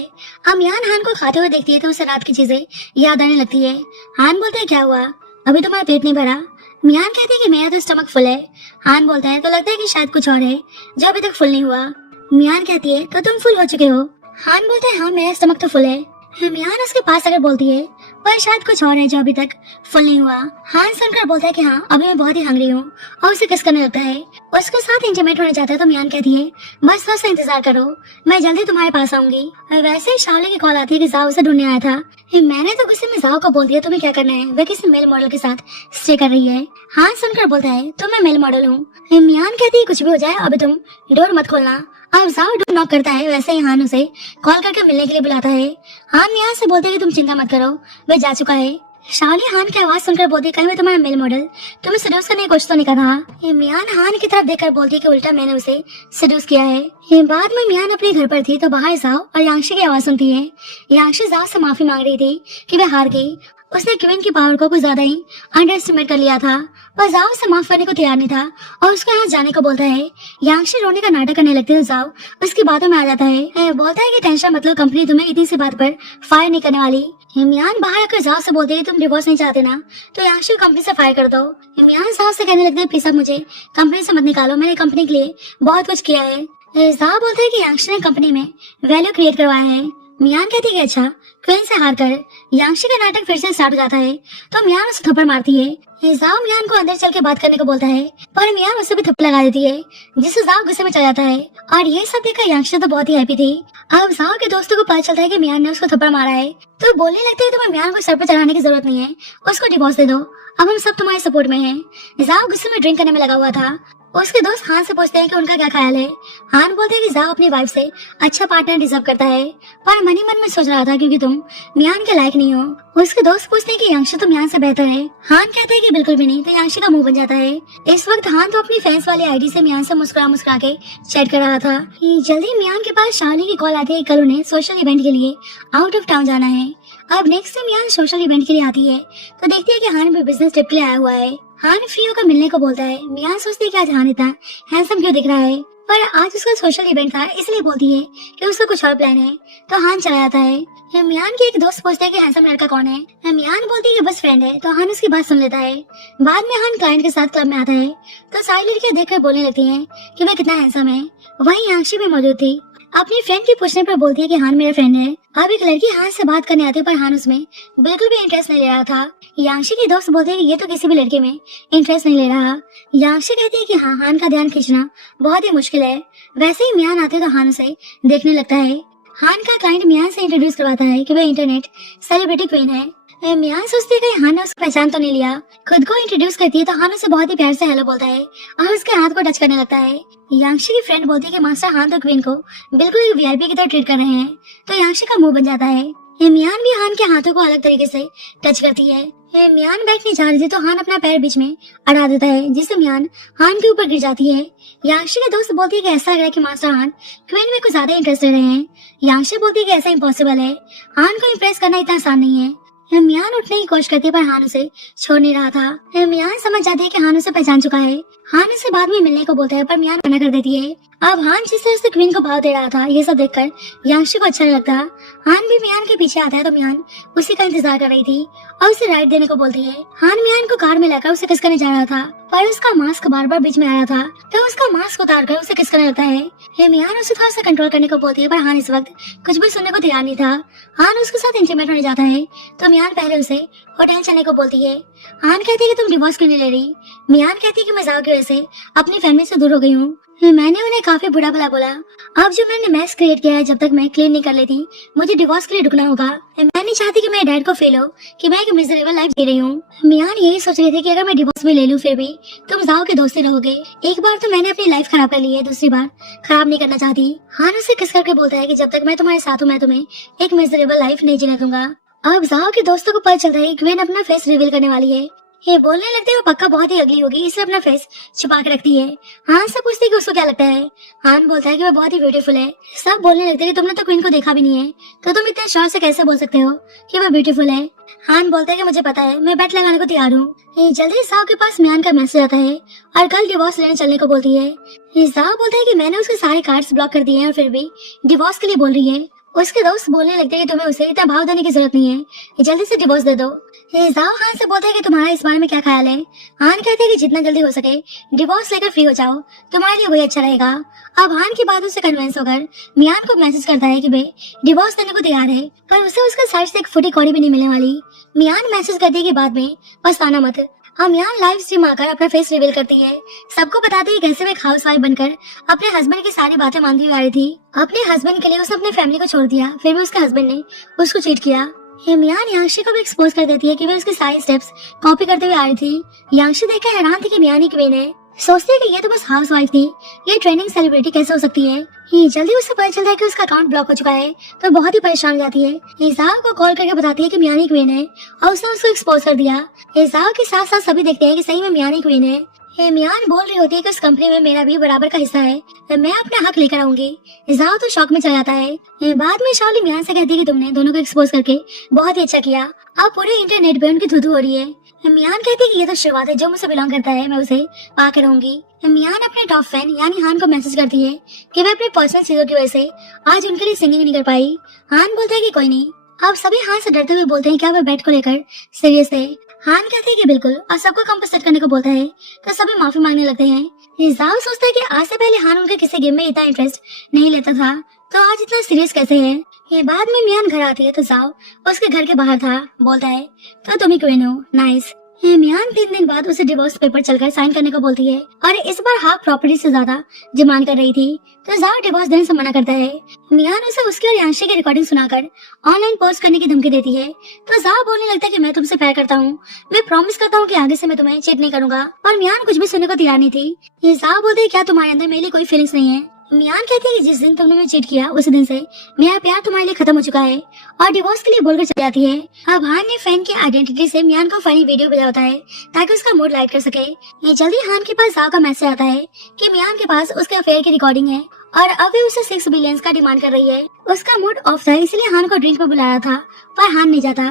मियान हान को खाते हुए देखती है तो उसे रात की चीजें याद आने लगती है। हान बोलता है क्या हुआ, अभी तुम्हारा पेट नहीं भरा। मियान कहती है कि मेरा तो स्टमक फुल है। हान बोलता है तो लगता है कि शायद कुछ और है जो अभी तक फुल नहीं हुआ। मियान कहती है तो तुम फुल हो चुके हो। हान बोलता है हाँ मेरा स्टमक तो फुल है। मियान उसके पास आकर बोलती है पर शायद कुछ और है जो अभी तक फुल नहीं हुआ। हान सुनकर बोलता है कि हाँ अभी मैं बहुत ही हंग्री हूँ और उसे किस करने लगता है। उसके साथ इंटीमेट होने जाता है तो मियान कहती है बस थोड़ा सा इंतजार करो, मैं जल्दी तुम्हारे पास आऊंगी। वैसे ही शाओली की कॉल आती है कि जाओ उसे ढूंढने आया था। मैंने तो गुस्से में जाओ को बोल दिया तुम्हें क्या करना है, वह किसी मेल मॉडल के साथ स्टे कर रही है। हान सुनकर बोलता है तो मैं मेल मॉडल हूँ। मियान कहती है कुछ भी हो जाए अभी तुम डोर मत खोलना। अब जाओ डोर नॉक करता है, वैसे ही हान उसे कॉल करके मिलने के लिए बुलाता है। हान मियान से बोलते है कि तुम चिंता मत करो वह जा चुका है। शाओली हान की आवाज सुनकर बोलती है कहीं मैं तुम्हारा मेल मॉडल तुम्हें सडूस करने की कोशिश तो नहीं कर रहा। मियान हान की तरफ देखकर बोलती है कि उल्टा मैंने उसे सडूस किया है। बाद में मियान अपने घर पर थी तो बाहर जाओ और यांशी की आवाज सुनती है। यांशी जाओ से माफी मांग रही थी कि वह हार गई उसने क्वीन की पावर को कुछ ज्यादा ही अंडर एस्टिमेट कर लिया था, पर जाओ उसे माफ करने को तैयार नहीं था और उसको यहाँ जाने को बोलता है। यांगशी रोने का नाटक करने लगती है तो जाओ उसकी बातों में आ जाता है। बोलता है कि टेंशन मतलब कंपनी तुम्हें इतनी सी बात पर फायर नहीं करने वाली। मियान बाहर आकर जाओ से बोलते है तुम डिवोर्स नहीं चाहते ना, तो यांगशी को कंपनी से फायर कर दो। मियान जाओ से कहने लगते हैं प्लीज अब मुझे कंपनी से मत निकालो, मैंने कंपनी के लिए बहुत कुछ किया है। जाओ बोलता है कि यांगशी ने कंपनी में वैल्यू क्रिएट करवाया है। मियान कहती है अच्छा। क्वीन से हार कर यांगशी का नाटक फिर से स्टार्ट हो जाता है तो मियान उसे थप्पड़ मारती है। जाओ मियान को अंदर चल के बात करने को बोलता है, पर मियान उसे भी थप्पड़ लगा देती है, जिससे जाओ गुस्से में चला जाता है। और ये सब देखकर यांगशी तो बहुत ही हैप्पी थी। अब जाओ के दोस्तों को पता चलता है कि मियान ने उसको थप्पड़ मारा है, तो बोलने लगते हैं तुम्हें मियान को सर पर चढ़ाने की जरूरत नहीं है, उसको डिवोर्स दे दो, अब हम सब तुम्हारे सपोर्ट में हैं। जाओ गुस्से में ड्रिंक करने में लगा हुआ था। उसके दोस्त हान से पूछते हैं कि उनका क्या ख्याल है। हान बोलते हैं कि जाओ अपनी वाइफ से अच्छा पार्टनर डिजर्व करता है, पर मन ही मन में सोच रहा था क्योंकि तुम मियान के लायक नहीं हो। उसके दोस्त पूछते हैं कि यांगशी तो मियान से बेहतर है। हान कहते हैं कि बिल्कुल भी नहीं, तो यांगशी का मुंह बन जाता है। इस वक्त हान तो अपनी फैंस वाली आईडी से मियान से मुस्कुरा के चैट कर रहा था। जल्दी मियान के पास शालिनी की कॉल आती है, कल उन्हें सोशल इवेंट के लिए आउट ऑफ टाउन जाना है। अब नेक्स्ट टाइम मियान सोशल इवेंट के लिए आती है तो देखती है कि हान भी बिजनेस ट्रिप के लिए आया हुआ है। हान फ्री होकर मिलने को बोलता है। मियान सोचती है कि आज हान इतना हैंडसम क्यों दिख रहा है, पर आज उसका सोशल इवेंट था इसलिए बोलती है कि उसका कुछ और प्लान है, तो हान चला जाता है। मियान के एक दोस्त पूछता है कि हैंडसम लड़का कौन है। मियान बोलती है कि बस फ्रेंड है, तो हान उसकी बात सुन लेता है। बाद में हान क्लाइंट के साथ क्लब में आता है तो सारी लड़कियां देखकर बोलने लगती हैं कि वह कितना हैंडसम है। वहीं यांगशी भी मौजूद थी। अपनी फ्रेंड के पूछने पर बोलती है कि हान मेरा फ्रेंड है। अब एक लड़की हान से बात करने आती है, पर हान उसमें बिल्कुल भी इंटरेस्ट नहीं ले रहा था। यांगशी की दोस्त बोलते हैं कि ये तो किसी भी लड़के में इंटरेस्ट नहीं ले रहा। यांगशी कहती है कि हाँ, हान का ध्यान खींचना बहुत ही मुश्किल है। वैसे ही मियान आते तो हान उसे देखने लगता है। हान का क्लाइंट मियान से इंट्रोड्यूस करवाता है कि वह इंटरनेट सेलिब्रिटी क्वीन है। मियान सोचती है कि हान ने उसको पहचान तो नहीं लिया। खुद को इंट्रोड्यूस करती है तो हान उसे बहुत ही प्यार से हेलो बोलता है और उसके हाथ को टच करने लगता है। यांगशी की फ्रेंड बोलती है कि मास्टर हान तो क्वीन को बिल्कुल वीआईपी की तरह ट्रीट कर रहे हैं, तो यांगशी का मुंह बन जाता है। मियान भी हान के हाथों को अलग तरीके से टच करती है। मियान बैठने जा रही थी तो हान अपना पैर बीच में अड़ा देता है, जिससे मियान हान के ऊपर गिर जाती है। यांगशी के दोस्त बोलती है कि ऐसा लग रहा है कि मास्टर हान क्वीन में कुछ ज्यादा इंटरेस्ट ले रहे हैं। यांगशी बोलती है कि ऐसा इम्पॉसिबल है, हान को इम्प्रेस करना इतना आसान नहीं है। मियान उठने की कोशिश करती है पर हान उसे छोड़ नहीं रहा था। मियान समझ जाती है कि हान उसे पहचान चुका है। हान उसे बाद में मिलने को बोलता है पर मियान मना कर देती है। अब हान जिस तरह से क्वीन को भाव दे रहा था ये सब देखकर यांगशी को अच्छा नहीं लगता। हान भी मियान के पीछे आता है तो मियान उसी का इंतजार कर रही थी और उसे राइड देने को बोलती है। हान मियान को कार में लाकर उसे किस करने जा रहा था, पर उसका मास्क बार बार बीच में आ रहा था तो उसका मास्क उतार कर उसे किस करने लगता है। मियान उसे थोड़ा सा कंट्रोल करने को बोलती है पर हान इस वक्त कुछ भी सुनने को तैयार नहीं था। हान उसके साथ इंटीमेट होने जाता है तो मियान पहले उसे होटल चलने को बोलती है। हान कहती है कि तुम डिवोर्स क्यों नहीं ले रही। मियान कहती है कि मैं जाओ की वजह से अपनी फैमिली से दूर हो गई हूँ। मैंने उन्हें काफी बुरा भला बोला। अब जो मैंने मैस क्रिएट किया है, जब तक मैं क्लीन नहीं कर लेती मुझे डिवोर्स के लिए रुकना होगा। मैं नहीं चाहती कि मेरे डैड को फील हो कि मैं एक मिजरेबल लाइफ जी रही हूँ। मियान यही सोच रही थी कि अगर मैं डिवोर्स भी ले लूँ फिर भी तुम जाओ के दोस्ती रहोगे। एक बार तो मैंने अपनी लाइफ खराब कर ली है, दूसरी बार खराब नहीं करना चाहती। हान उसे किस करके बोलता है कि जब तक मैं तुम्हारे साथ हूँ मैं तुम्हें एक मिजरेबल लाइफ नहीं जीने दूंगा। अब जाओ के दोस्तों को पता चलता है कि क्वीन अपना फेस रिवील करने वाली है। ये बोलने लगते हैं वो पक्का बहुत ही अगली होगी, इसलिए अपना फेस छुपा के रखती है। हान से पूछती है कि उसको क्या लगता है। हान बोलता है कि वह बहुत ही ब्यूटीफुल है। सब बोलने लगते हैं कि तुमने तो क्वीन को देखा भी नहीं है, तो तुम इतने श्योर से कैसे बोल सकते हो कि वह ब्यूटीफुल है। हान बोलता है कि मुझे पता है, मैं बेट लगाने को तैयार हूँ। जल्दी साव के पास मियान का मैसेज आता है और कल डिवोर्स लेने चलने को बोलती है। साव बोलता है कि मैंने उसके सारे कार्ड्स ब्लॉक कर दिए हैं और फिर भी डिवोर्स के लिए बोल रही है। उसके दोस्त बोलने लगते हैं कि तुम्हें उसे इतना भाव देने की जरूरत नहीं है, जल्दी से डिवोर्स दे दो। जाओ हान से बोलता है कि तुम्हारा इस बारे में क्या ख्याल है। हान कहते हैं कि जितना जल्दी हो सके डिवोर्स लेकर फ्री हो जाओ, तुम्हारे लिए वही अच्छा रहेगा। अब हान की बातों से कन्विंस होकर मियान को मैसेज करता है कि वे डिवोर्स देने को तैयार है, पर उसे उसका साइड से एक फुटी कौड़ी भी नहीं मिलने वाली। मियान मैसेज करती है कि बाद में पछताना मत। मियान लाइव स्ट्रीम आकर अपना फेस रिवील करती है। सबको बताती है कैसे वे एक हाउसवाइफ बनकर अपने हस्बैंड की सारी बातें मानती हुई आ रही थी। अपने हस्बैंड के लिए उसने अपनी फैमिली को छोड़ दिया, फिर भी उसके हस्बैंड ने उसको चीट किया। मियान यांगशी को भी एक्सपोज कर देती है कि वे उसके सारे स्टेप्स कॉपी करते हुए आ रही थी। यांगशी देखकर हैरान थी कि मियान ही क्वीन है। सोचती है कि ये तो बस हाउसवाइफ थी, ये ट्रेंडिंग सेलिब्रिटी कैसे हो सकती है। जल्दी उससे पता चलता है कि उसका अकाउंट ब्लॉक हो चुका है, तो बहुत ही परेशान हो जाती है। जाओ को कॉल करके बताती है कि मियान ही क्वीन है और उसने उसको एक्सपोज कर दिया। जाओ के साथ साथ सभी देखते हैं कि सही में मियान ही क्वीन है। मियान बोल रही होती है कि उस कंपनी में मेरा भी बराबर का हिस्सा है, मैं अपना हक लेकर आऊंगी। जाओ तो शौक में चला जाता है। बाद में शाओली मियान से कहती है कि तुमने दोनों को एक्सपोज करके बहुत ही अच्छा किया, अब पूरे इंटरनेट पे उनकी धुधु हो रही है। मियान कहती है कि ये तो शुरुआत है, जो मुझसे बिलोंग करता है मैं उसे पाके रहूंगी। मियान अपने टॉप फैन यानी हान को मैसेज करती है कि वह अपने पर्सनल चीजों की वजह से आज उनके लिए सिंगिंग नहीं कर पाई। हान बोलता है कि कोई नहीं। अब सभी हान से डरते हुए बोलते हैं क्या वह बैट को लेकर सीरियस है। हान कहते हैं कि बिल्कुल, और सबको कंपनसेट करने को बोलता है तो सभी माफी मांगने लगते हैं। जाओ सोचता है कि आज से पहले हान उनके किसी गेम में इतना इंटरेस्ट नहीं लेता था, तो आज इतना सीरियस कैसे है। ये बाद में मियान घर आती है तो जाओ उसके घर के बाहर था, बोलता है तो तुम ही क्वीन हो, नाइस। मियान 3 दिन बाद उसे डिवोर्स पेपर चलकर साइन करने को बोलती है और इस बार हाफ प्रॉपर्टी से ज्यादा डिमांड कर रही थी, तो जाओ डिवोर्स देने से मना करता है। मियान उसे उसकी और यांशी की रिकॉर्डिंग सुनाकर ऑनलाइन पोस्ट करने की धमकी देती है, तो जाओ बोलने लगता है कि मैं तुमसे प्यार करता हूँ, मैं प्रॉमिस करता हूँ कि आगे से मैं तुम्हें चीट नहीं करूंगा। और मियान कुछ भी सुनने को तैयार नहीं थी। ये जाओ बोलते है क्या तुम्हारे अंदर मेरे लिए कोई फीलिंग्स नहीं है। मियान कहती है कि जिस दिन तुमने मुझे चीट किया उस दिन से मेरा प्यार तुम्हारे लिए खत्म हो चुका है, और डिवोर्स के लिए बोलकर चली जाती है। अब हान ने फैन की आइडेंटिटी से मियान को फनी वीडियो भेजा है ताकि उसका मूड लाइट कर सके। ये जल्दी हान के पास जाओ का मैसेज आता है कि मियान के पास उसके अफेयर की रिकॉर्डिंग है और अब वे उसे 6 बिलियन का डिमांड कर रही है। उसका मूड ऑफ था इसलिए हान को ड्रिंक पर बुलाया था, पर हान नहीं जाता।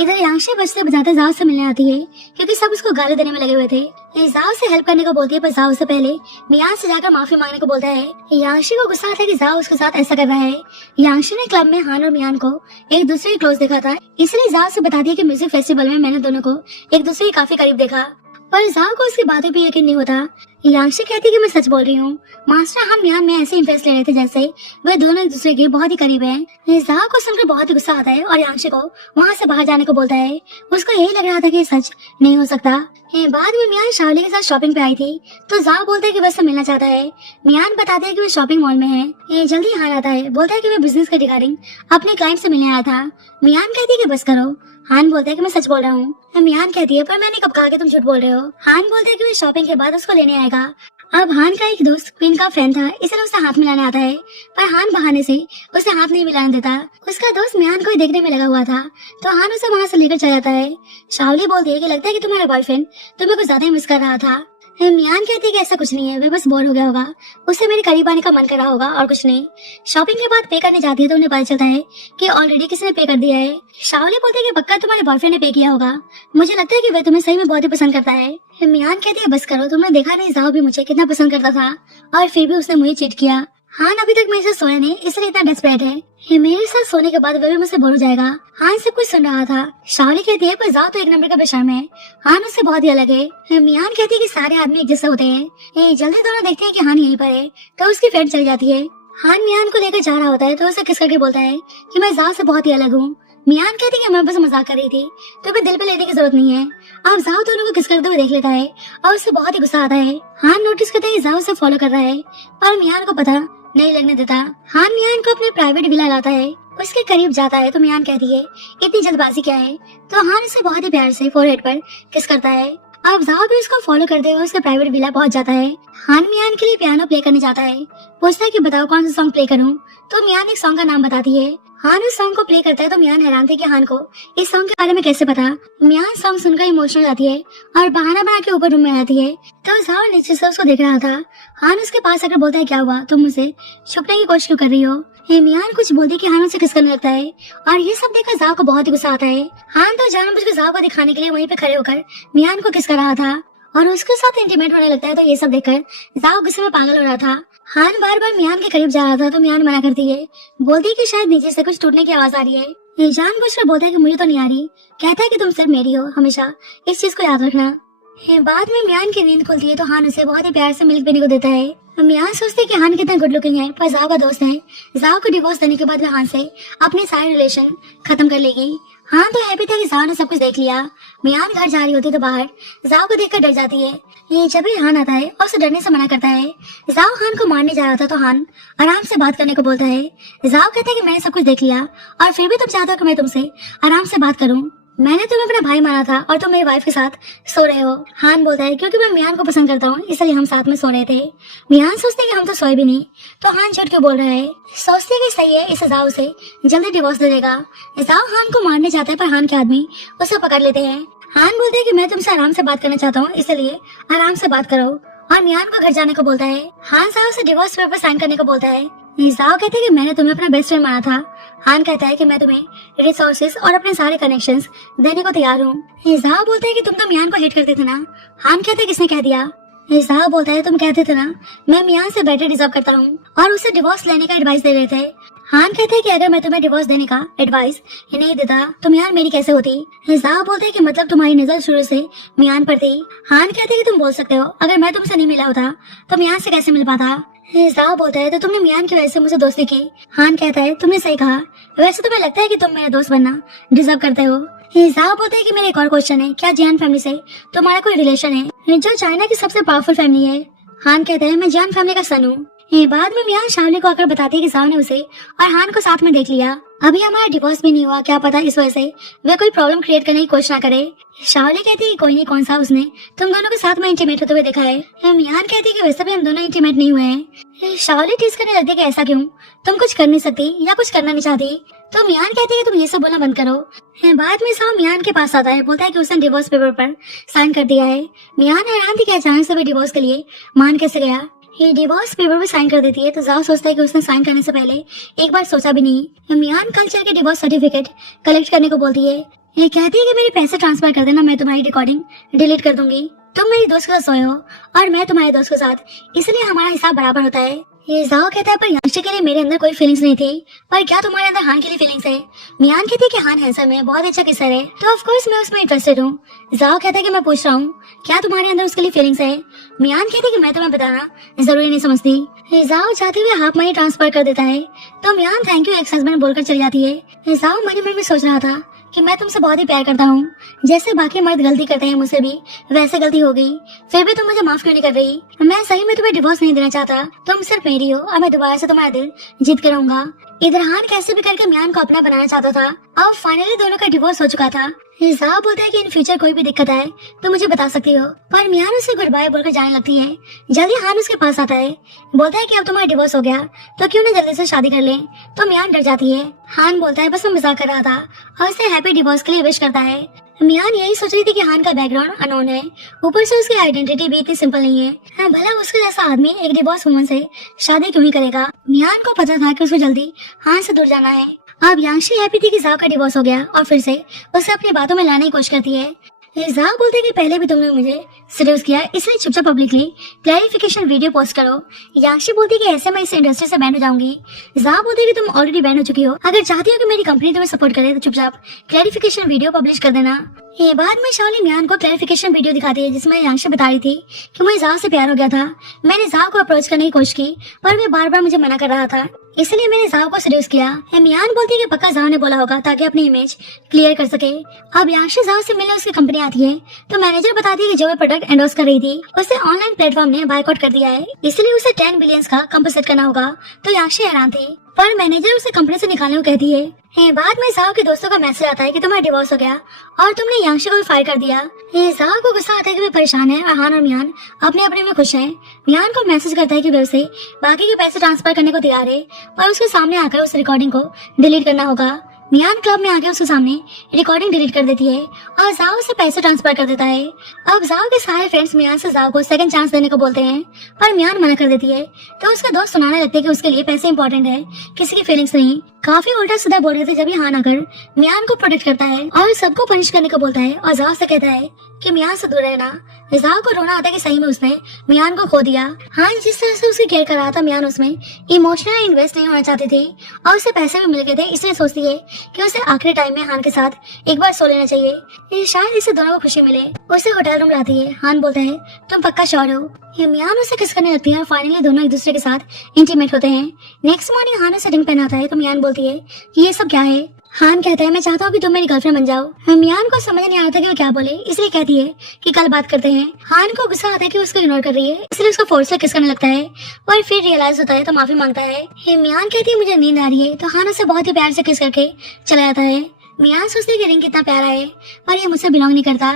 इधर यांशी बजते बजाते जाओ से मिलने आती है क्योंकि सब उसको गाली देने में लगे हुए थे। ये जाओ से हेल्प करने को बोलती है, पर जाओ से पहले मियान से जाकर माफी मांगने को बोलता है। यांशी को गुस्सा आता है कि जाओ उसके साथ ऐसा कर रहा है। यांशी ने क्लब में हान और मियान को एक दूसरे के क्लोज देखा था, इसलिए जाओ से बताती है कि म्यूजिक फेस्टिवल में मैंने दोनों को एक दूसरे के काफी करीब देखा, पर जाओ को उसकी बातों पे यकीन नहीं होता। यांशी कहती है कि मैं सच बोल रही हूँ, मास्टर हम मियान में ऐसे इंटरेस्ट ले रहे थे जैसे वे दोनों एक दूसरे के बहुत ही करीब हैं। जाओ को सुनकर बहुत ही गुस्सा आता है और यांशी को वहाँ से बाहर जाने को बोलता है। उसको यही लग रहा था कि सच नहीं हो सकता। बाद में मियान शाओली के साथ शॉपिंग पे आई थी, तो जाओ बोलते है कि वह उससे मिलना चाहता है। मियान बताते है कि वह शॉपिंग मॉल में है। जल्दी हान आता है, बोलता है कि वह बिजनेस के रिगार्डिंग अपने क्लाइंट से मिलने आया था। मियान कहती है कि बस करो। हान बोलता है कि मैं सच बोल रहा हूँ। मियान कहती है पर मैंने कब कहा कि तुम झूठ बोल रहे हो। हान बोलता है कि वह शॉपिंग के बाद उसको लेने आएगा। अब हान का एक दोस्त क्वीन का फैन था, इसलिए उसे हाथ मिलाने आता है, पर हान बहाने से उसे हाथ नहीं मिलाने देता। उसका दोस्त मियान को ही देखने में लगा हुआ था, तो हान उसे वहाँ से लेकर चला जाता है। शाओली बोलती है कि लगता है कि तुम्हारा बॉयफ्रेंड तुम्हें कुछ ज्यादा ही मिस कर रहा था। मियान कहती है कि ऐसा कुछ नहीं है, वे बस बोर हो गया होगा, उससे मेरे करीब आने का मन कर रहा होगा और कुछ नहीं। शॉपिंग के बाद पे करने जाती है तो उन्हें पता चलता है कि ऑलरेडी किसी ने पे कर दिया है। शाओली बोलती है कि पक्का तुम्हारे बॉयफ्रेंड ने पे किया होगा, मुझे लगता है कि वह तुम्हें सही में बहुत ही पसंद करता है। मियान कहती है बस करो, तुमने देखा नहीं जाओ भी मुझे कितना पसंद करता था और फिर भी उसने मुझे चीट किया। हान अभी तक मेरे साथ सोया नहीं इसलिए इतना डेस्परेट है, मेरे साथ सोने के बाद वह भी मुझसे बोर हो जाएगा। हान सब कुछ सुन रहा था। शाओली कहती है पर जाओ तो एक नंबर का बेशर्म है, हान उससे बहुत ही अलग है। मियान कहती है कि सारे आदमी एक जैसे होते हैं। जल्दी दोनों देखते हैं कि हान यहीं पर है, तो उसकी फ्रेंड चली जाती है। हान मियान को लेकर जा रहा होता है तो उसे किस करके बोलता है कि मैं जाओ से बहुत ही अलग हूँ। मियान कहती है मैं बस मजाक कर रही थी, तो फिर दिल पे लेने की जरूरत नहीं है। अब जाओ दोनों को किस करते हुए देख लेता है और उससे बहुत ही गुस्सा आता है। हान नोटिस करता है कि जाओ उसे फॉलो कर रहा है, पर मियान को पता नहीं लगने देता। हान मियान को अपने प्राइवेट विला लाता है, उसके करीब जाता है तो मियान कहती है इतनी जल्दबाजी क्या है, तो हान उसे बहुत ही प्यार से फोरहेड पर किस करता है। अब जाओ भी उसको फॉलो करते हुए उसके प्राइवेट विला पहुंच जाता है। हान मियान के लिए पियानो प्ले करने जाता है, पूछता है कि बताओ कौन सा सॉन्ग प्ले करूं, तो मियान एक सॉन्ग का नाम बताती है। हान उस सॉन्ग को प्ले करता है तो मियान हैरान थे कि हान को इस सॉन्ग के बारे में कैसे पता। मियान सॉन्ग सुनकर इमोशनल हो जाती है और बहाना बना के ऊपर रूम में आती है, तो जाओ नीचे से उसको देख रहा था। हान उसके पास आकर बोलता है क्या हुआ, तुम मुझे छुपने की कोशिश क्यों कर रही हो। मियान कुछ बोलती कि हान उसे किस करने लगता है और ये सब देखकर जाओ को बहुत ही गुस्सा आता है। हान तो जानबूझकर जाओ को दिखाने के लिए वहीं पे खड़े होकर मियान को किस कर रहा था और उसके साथ इंटीमेट होने लगता है, तो ये सब देखकर जाओ गुस्से में पागल हो रहा था। हान बार बार मियान के करीब जा रहा था तो मियान मना करती है, बोलती है कि शायद नीचे से कुछ टूटने की आवाज आ रही है। जानबूझकर बोलता है कि मुझे तो नहीं आ रही, कहता है कि तुम सिर्फ मेरी हो, हमेशा इस चीज को याद रखना। बाद में मियान की नींद खुलती है तो हान उसे बहुत ही प्यार से मिल्क पीने को देता है। मियान सोचते है कि हान कितना गुड लुकिंग है, पर जाओ का दोस्त है। जाओ को डिवोर्स देने के बाद वह हान से अपने सारे रिलेशन खत्म कर लेगी। हां तो हैप्पी था कि जाओ ने सब कुछ देख लिया। मियान घर जा रही होती तो बाहर जाओ को देखकर डर जाती है। ये जब भी हान आता है और उसे डरने से मना करता है। जाओ हान को मारने जा रहा था तो हान आराम से बात करने को बोलता है। जाओ कहता है कि मैंने सब कुछ देख लिया और फिर भी तुम चाहते हो कि मैं तुमसे आराम से बात करूं। मैंने तुम्हें अपना भाई माना था और तुम मेरी वाइफ के साथ सो रहे हो। हान बोलता है क्योंकि मैं मियान को पसंद करता हूँ इसलिए हम साथ में सो रहे थे। मियान सोचते हैं कि हम तो सोए भी नहीं, तो हान झूठ क्यों बोल रहा है। सोचते हैं कि सही है, इसे जाओ से जल्दी डिवोर्स दे देगा। जाओ हान को मारने जाता है पर हान के आदमी उसे पकड़ लेते हैं। हान बोलते है कि मैं तुमसे आराम से बात करना चाहता हूँ, इसलिए आराम से बात करो, और मियान को घर जाने को बोलता है। हान जाओ से डिवोर्स पेपर साइन करने को बोलता है। जाओ कहते हैं कि मैंने तुम्हें अपना बेस्ट फ्रेंड माना था। हान कहता है कि मैं तुम्हें रिसोर्सेज और अपने सारे कनेक्शंस देने को तैयार हूँ। जाओ बोलता है कि तुम तो मियान को हेट करते थे ना। हान कहता है किसने कह दिया। जाओ बोलता है तुम कहते थे ना मैं मियान से बेटर डिजर्व करता हूँ, और उसे डिवोर्स लेने का एडवाइस दे रहे थे। हान कहते हैं कि अगर मैं तुम्हें डिवोर्स देने का एडवाइस नहीं देता तो मियान मेरी कैसे होती। जाओ बोलते हैं कि मतलब तुम्हारी नजर शुरू से मियान पर थी। हान कहते हैं कि तुम बोल सकते हो अगर मैं तुमसे नहीं मिला होता तो मियान से कैसे मिल पाता। जाओ बोलता है तो तुमने मियान की वजह से मुझे दोस्ती की। हान कहता है तुमने सही कहा, वैसे तुम्हें लगता है कि तुम मेरा दोस्त बनना डिजर्व करते हो। जाओ बोलते है कि मेरा एक और क्वेश्चन है, क्या जियान फैमिली से तुम्हारा कोई रिलेशन है, जो चाइना की सबसे पावरफुल फैमिली है। हान कहता है मैं जियान फैमिली का सन हूँ। बाद में मियान शाओली को आकर बताती है कि जाओ ने उसे और हान को साथ में देख लिया। अभी हमारा डिवोर्स भी नहीं हुआ, क्या पता इस वजह से वे कोई प्रॉब्लम क्रिएट करने की कोशिश ना करे। शाओली कहती है कोई नहीं, कौन सा उसने तुम दोनों के साथ में इंटीमेट होते हुए देखा है। मियान कहती है कि वैसे भी हम दोनों इंटीमेट नहीं हुए हैं। शाओली टीज करने लगती है कि ऐसा क्यों, तुम कुछ कर नहीं सकती या कुछ करना नहीं चाहती। तो मियान कहती है कि तुम ये सब बोलना बंद करो। बाद में साव मियान के पास आता है, बोलता है कि उसने डिवोर्स पेपर पर साइन कर दिया है। मियान हैरान थी कि अचानक से वे डिवोर्स के लिए मान कैसे गया। ये डिवोर्स पेपर पे साइन कर देती है तो जाओ सोचता है कि उसने साइन करने से पहले एक बार सोचा भी नहीं। मियान कल चल के डिवोर्स सर्टिफिकेट कलेक्ट करने को बोलती है। ये कहती है कि मेरे पैसे ट्रांसफर कर देना, मैं तुम्हारी रिकॉर्डिंग डिलीट कर दूंगी। तुम मेरी दोस्त के साथ सोए हो और मैं तुम्हारे दोस्त के साथ, इसलिए हमारा हिसाब बराबर होता है। ये जाओ कहता है पर यांशी के लिए मेरे अंदर कोई फीलिंग्स नहीं थी, पर क्या तुम्हारे अंदर हान के लिए फीलिंग्स है। मियान कहती है कि हान हैंडसम है, बहुत अच्छा किसर है, तो ऑफ कोर्स मैं उसमें इंटरेस्टेड हूँ। जाओ कहता है कि मैं पूछ रहा हूँ क्या तुम्हारे अंदर उसके लिए फीलिंग्स है। मियान कहती है कि मैं तुम्हें बताना जरूरी नहीं समझती। जाओ चाहते हुए हाफ मनी ट्रांसफर कर देता है तो मियान थैंक यू एक्स हस्बैंड बोलकर चली जाती है। जाओ मन में सोच रहा था कि मैं तुमसे बहुत ही प्यार करता हूँ, जैसे बाकी मर्द गलती करते हैं मुझसे भी वैसे गलती हो गई, फिर भी तुम मुझे माफ क्यों नहीं कर रही। मैं सही में तुम्हें डिवोर्स नहीं देना चाहता, तुम सिर्फ मेरी हो और मैं दोबारा से तुम्हारा दिल जीत कर रहूंगा। इधर हान कैसे भी करके मियान को अपना बनाना चाहता था। अब फाइनली दोनों का डिवोर्स हो चुका था। जाओ बोलता है कि इन फ्यूचर कोई भी दिक्कत आए तो मुझे बता सकती हो, पर मियान उसे गुड बाय बोलकर जाने लगती है। जल्दी हान उसके पास आता है, बोलता है कि अब तुम्हारा डिवोर्स हो गया तो क्यों ना जल्दी से शादी कर ले। तो मियान डर जाती है। हान बोलता है बस मैं मजाक कर रहा था और उसे हैप्पी डिवोर्स के लिए विश करता है। मियान यही सोच रही थी कि हान का बैकग्राउंड अननोन है, ऊपर से उसकी आइडेंटिटी भी इतनी सिंपल नहीं है। भला उसके जैसा आदमी एक डिवोर्स वुमन से शादी क्यों ही करेगा। मियान को पता था कि उसको जल्दी हान से दूर जाना है। अब यांशी हैप्पी थी कि जाओ का डिवोर्स हो गया और फिर से उसे अपनी बातों में लाने की कोशिश करती है। जाओ बोलते कि पहले भी तुमने मुझे सीरियस किया, इसलिए चुपचाप पब्लिकली क्लैरिफिकेशन वीडियो पोस्ट करो। यांशी बोलती कि ऐसे मैं इस इंडस्ट्री से बैन हो जाऊंगी। जाओ बोलती कि तुम ऑलरेडी बैन हो चुकी हो, अगर चाहती हो कि मेरी कंपनी तुम्हें सपोर्ट करे तो चुपचाप क्लैरिफिकेशन वीडियो पब्लिश कर देना। ये बाद में शाओली मियान को क्लैरिफिकेशन वीडियो दिखाती है जिसमें यांशी बता रही थी कि मुझे जाओ से प्यार हो गया था। मैंने जाओ को अप्रोच करने की कोशिश की पर वे बार बार मुझे मना कर रहा था, इसलिए मैंने जाओ को सीरियस किया। मियान बोलती है कि पक्का जाओ ने बोला होगा ताकि अपनी इमेज क्लियर कर सके। अब यांशी जाओ से मिलने उसकी कंपनी आती है तो मैनेजर बताती है कि जो वे प्रोडक्ट एंडोर्स कर रही थी उसे ऑनलाइन प्लेटफॉर्म ने बायकॉट कर दिया है, इसलिए उसे 10 बिलियन का कंपनसेट करना होगा। तो यांशी हैरान थी पर मैनेजर उसे कंपनी से निकालने को कहती है। बाद में जाओ के दोस्तों का मैसेज आता है कि तुम्हारा डिवोर्स हो गया और तुमने यांशी को भी फायर कर दिया। जाओ को गुस्सा आता है कि वे परेशान है और हान और मियान अपने अपने में खुश हैं। मियान को मैसेज करता है कि वे उसे बाकी के पैसे ट्रांसफर करने को तैयार है पर उसके सामने आकर उस रिकॉर्डिंग को डिलीट करना होगा। मियान क्लब में आके उसके सामने रिकॉर्डिंग डिलीट कर देती है और जाओ से पैसे ट्रांसफर कर देता है। अब जाओ के सारे फ्रेंड्स मियान से जाओ को सेकंड चांस देने को बोलते हैं पर मियान मना कर देती है तो उसका दोस्त सुनाने लगते है कि उसके लिए पैसे इंपॉर्टेंट है, किसी की फीलिंग्स नहीं। काफी उल्टा सीधा बोल रहे थे जब हान आकर मियान को प्रोटेक्ट करता है और सबको पनिश करने को बोलता है और जाओ से कहता है कि मियान से दूर रहना। जाओ को रोना आता है कि सही में उसने मियान को खो दिया। हान जिस तरह से उसे केयर कर रहा था मियान उसमें इमोशनल इन्वेस्ट नहीं होना चाहती थी और उसे पैसे भी मिल गए थे, इसलिए सोचती है कि उसे आखिरी टाइम में हान के साथ एक बार सो लेना चाहिए, शायद इससे दोनों को खुशी मिले। उसे होटल रूम लाती है। हान बोलता है तुम पक्का श्योर हो। मियान उसे किस करने लगती है और फाइनली दोनों एक दूसरे के साथ इंटीमेट होते हैं। नेक्स्ट मॉर्निंग हान उसे रिंग पहनाता है तो मियान बोलती है कि ये सब क्या है। हान कहता है मैं चाहता हूँ कि तुम मेरी गर्लफ्रेंड बन जाओ। मियान को समझ नहीं आता कि वो क्या बोले, इसलिए कहती है कि कल बात करते हैं। हान को गुस्सा आता है कि उसको इग्नोर कर रही है, इसलिए उसको फोर्स से किस करने लगता है और फिर रियलाइज होता है तो माफी मांगता है। मियान कहती है मुझे नींद आ रही है तो हान उसे बहुत ही प्यार से किस करके चला जाता है। मियान सोचती है कि रिंग कितना प्यारा है पर ये मुझसे बिलोंग नहीं करता।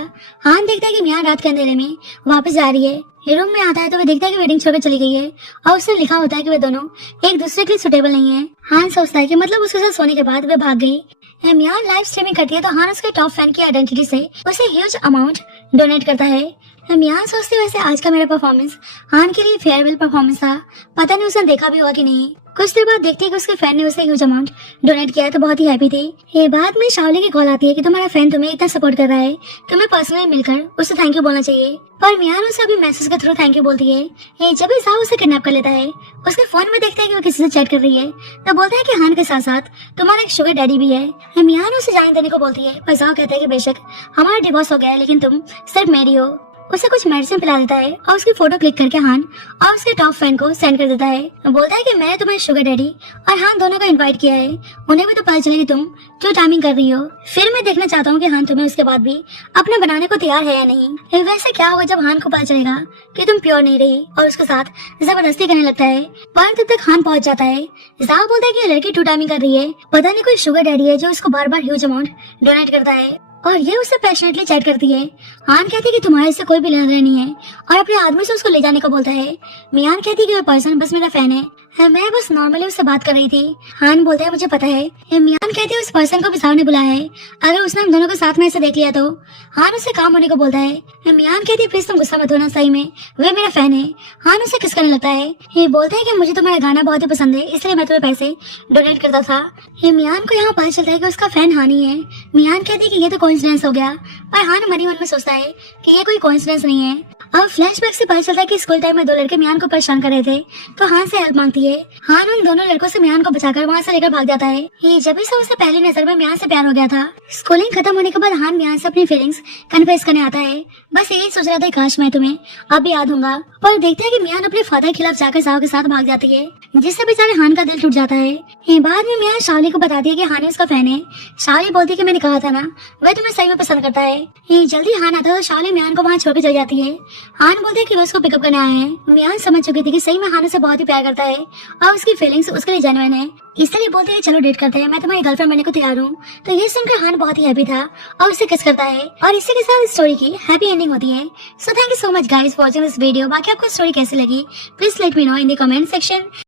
हान देखता है कि मियान रात के अंधेरे में वापस जा रही है। रूम में आता है तो वह देखता है कि वेडिंग छोड़कर चली गई है और उसने लिखा होता है कि वे दोनों एक दूसरे के लिए सुटेबल नहीं है। हान सोचता है कि मतलब उसके साथ सोने के बाद वे भाग गई। मियान लाइव स्ट्रीमिंग करती है तो हान उसके टॉप फैन की आइडेंटिटी से उसे ह्यूज अमाउंट डोनेट करता है। मियान सोचती है वैसे आज का मेरा परफॉर्मेंस हान के लिए फेयरवेल परफॉर्मेंस था, पता नहीं उसने देखा भी हुआ कि नहीं। कुछ देर बाद देखती है कि उसके फैन ने उसे ह्यूज अमाउंट डोनेट किया है तो बहुत ही हैप्पी थी। ये बाद में शाओली की कॉल आती है कि तुम्हारा फैन तुम्हें इतना सपोर्ट कर रहा है, तुम्हें पर्सनली मिलकर उसे थैंक यू बोलना चाहिए। पर मियान उसे अभी मैसेज के थ्रू थैंक यू बोलती है। जब भी जाओ उसे किडनैप कर लेता है, उसके फोन में देखता है कि वो किसी से चैट कर रही है, तो बोलता है कि हान के साथ साथ तुम्हारा एक शुगर डैडी भी है। मियान उसे जाने देने को बोलती है, पर जाओ कहता है कि बेशक हमारा डिवोर्स हो गया है लेकिन तुम सिर्फ मेरी हो। उसे कुछ मेडिसिन पिला देता है और उसकी फोटो क्लिक करके हान और उसके टॉप फैन को सेंड कर देता है। बोलता है कि मैंने तुम्हारे शुगर डैडी और हान दोनों को इनवाइट किया है, उन्हें भी तो पता चले कि तुम क्यों टाइमिंग कर रही हो। फिर मैं देखना चाहता हूँ कि हान तुम्हें उसके बाद भी अपने बनाने को तैयार है या नहीं। वैसे क्या होगा जब हान को पता चलेगा कि तुम प्योर नहीं रही और उसके साथ जबरदस्ती करने लगता है। पर तब तक हान पहुंच जाता है। जाओ बोलता है कि लड़की टू टाइमिंग कर रही है, पता नहीं कोई शुगर डैडी है जो उसको बार बार ह्यूज अमाउंट डोनेट करता है और ये उससे पैशनेटली चैट करती है। हान कहती है कि तुम्हारे इससे कोई भी लेना देना नहीं है और अपने आदमी से उसको ले जाने को बोलता है। मियान कहती है कि वो पर्सन बस मेरा फैन है, मैं बस नॉर्मली उससे बात कर रही थी। हान बोलता है मुझे पता है। मियान कहती है उस पर्सन को भी सामने बुलाया है, अगर उसने हम दोनों को साथ में ऐसे देख लिया तो। हान उससे काम होने को बोलता है। मियान कहती है प्लीज तुम गुस्सा मत होना, सही में वे मेरा फैन है। हान उसे किस करने लगता है। ये बोलता है कि मुझे तुम्हारा गाना बहुत ही पसंद है इसलिए मैं तुम्हें पैसे डोनेट करता था। मियान को यहाँ पता चलता है कि उसका फैन हान ही है। मियान कहती है कि ये तो कोइंसिडेंस हो गया, पर हान मन ही मन में सोचता है कि ये कोई कोइंसिडेंस नहीं है। अब फ्लैशबैक से पता चलता है कि स्कूल टाइम में दो लड़के मियान को परेशान कर रहे थे तो हान से हेल्प मांगती है। हान उन दोनों लड़कों से मियान को बचाकर वहाँ से लेकर भाग जाता है। ये जब से उसे पहली नजर में मियान से प्यार हो गया था। स्कूलिंग खत्म होने के बाद हान मियान से अपनी फीलिंग्स कन्फेस करने आता है। बस यही सोच रहा था काश मैं तुम्हें अब भी याद दूंगा, पर देखता है कि मियान अपने फादर के खिलाफ जाकर जाओ के साथ भाग जाती है, जिससे बेचारे हान का दिल टूट जाता है। बाद में मियान शाओली को बताती है कि हान उसका फैन है। शाओली बोलती है कि मैंने कहा था ना वह तुम्हें सही में पसंद करता है। जल्दी हान आता है तो शाओली मियान को वहाँ छोड़कर चली जाती है। हान बोलते है कि वो उसको पिकअप करने आए हैं। मियान समझ चुकी थी कि सही में हान उसे बहुत ही प्यार करता है और उसकी फीलिंग्स उसके लिए जेन्युइन है, इसलिए बोलते हैं चलो डेट करते हैं, मैं तुम्हारी गर्लफ्रेंड बनने को तैयार हूँ। तो ये सुनकर हान बहुत ही हैप्पी था और उसे किस करता है और इसी के साथ स्टोरी की हैप्पी एंडिंग होती है। So thank you so much guys for watching this video. बाकी आपको स्टोरी कैसी लगी please let me know in the comment section.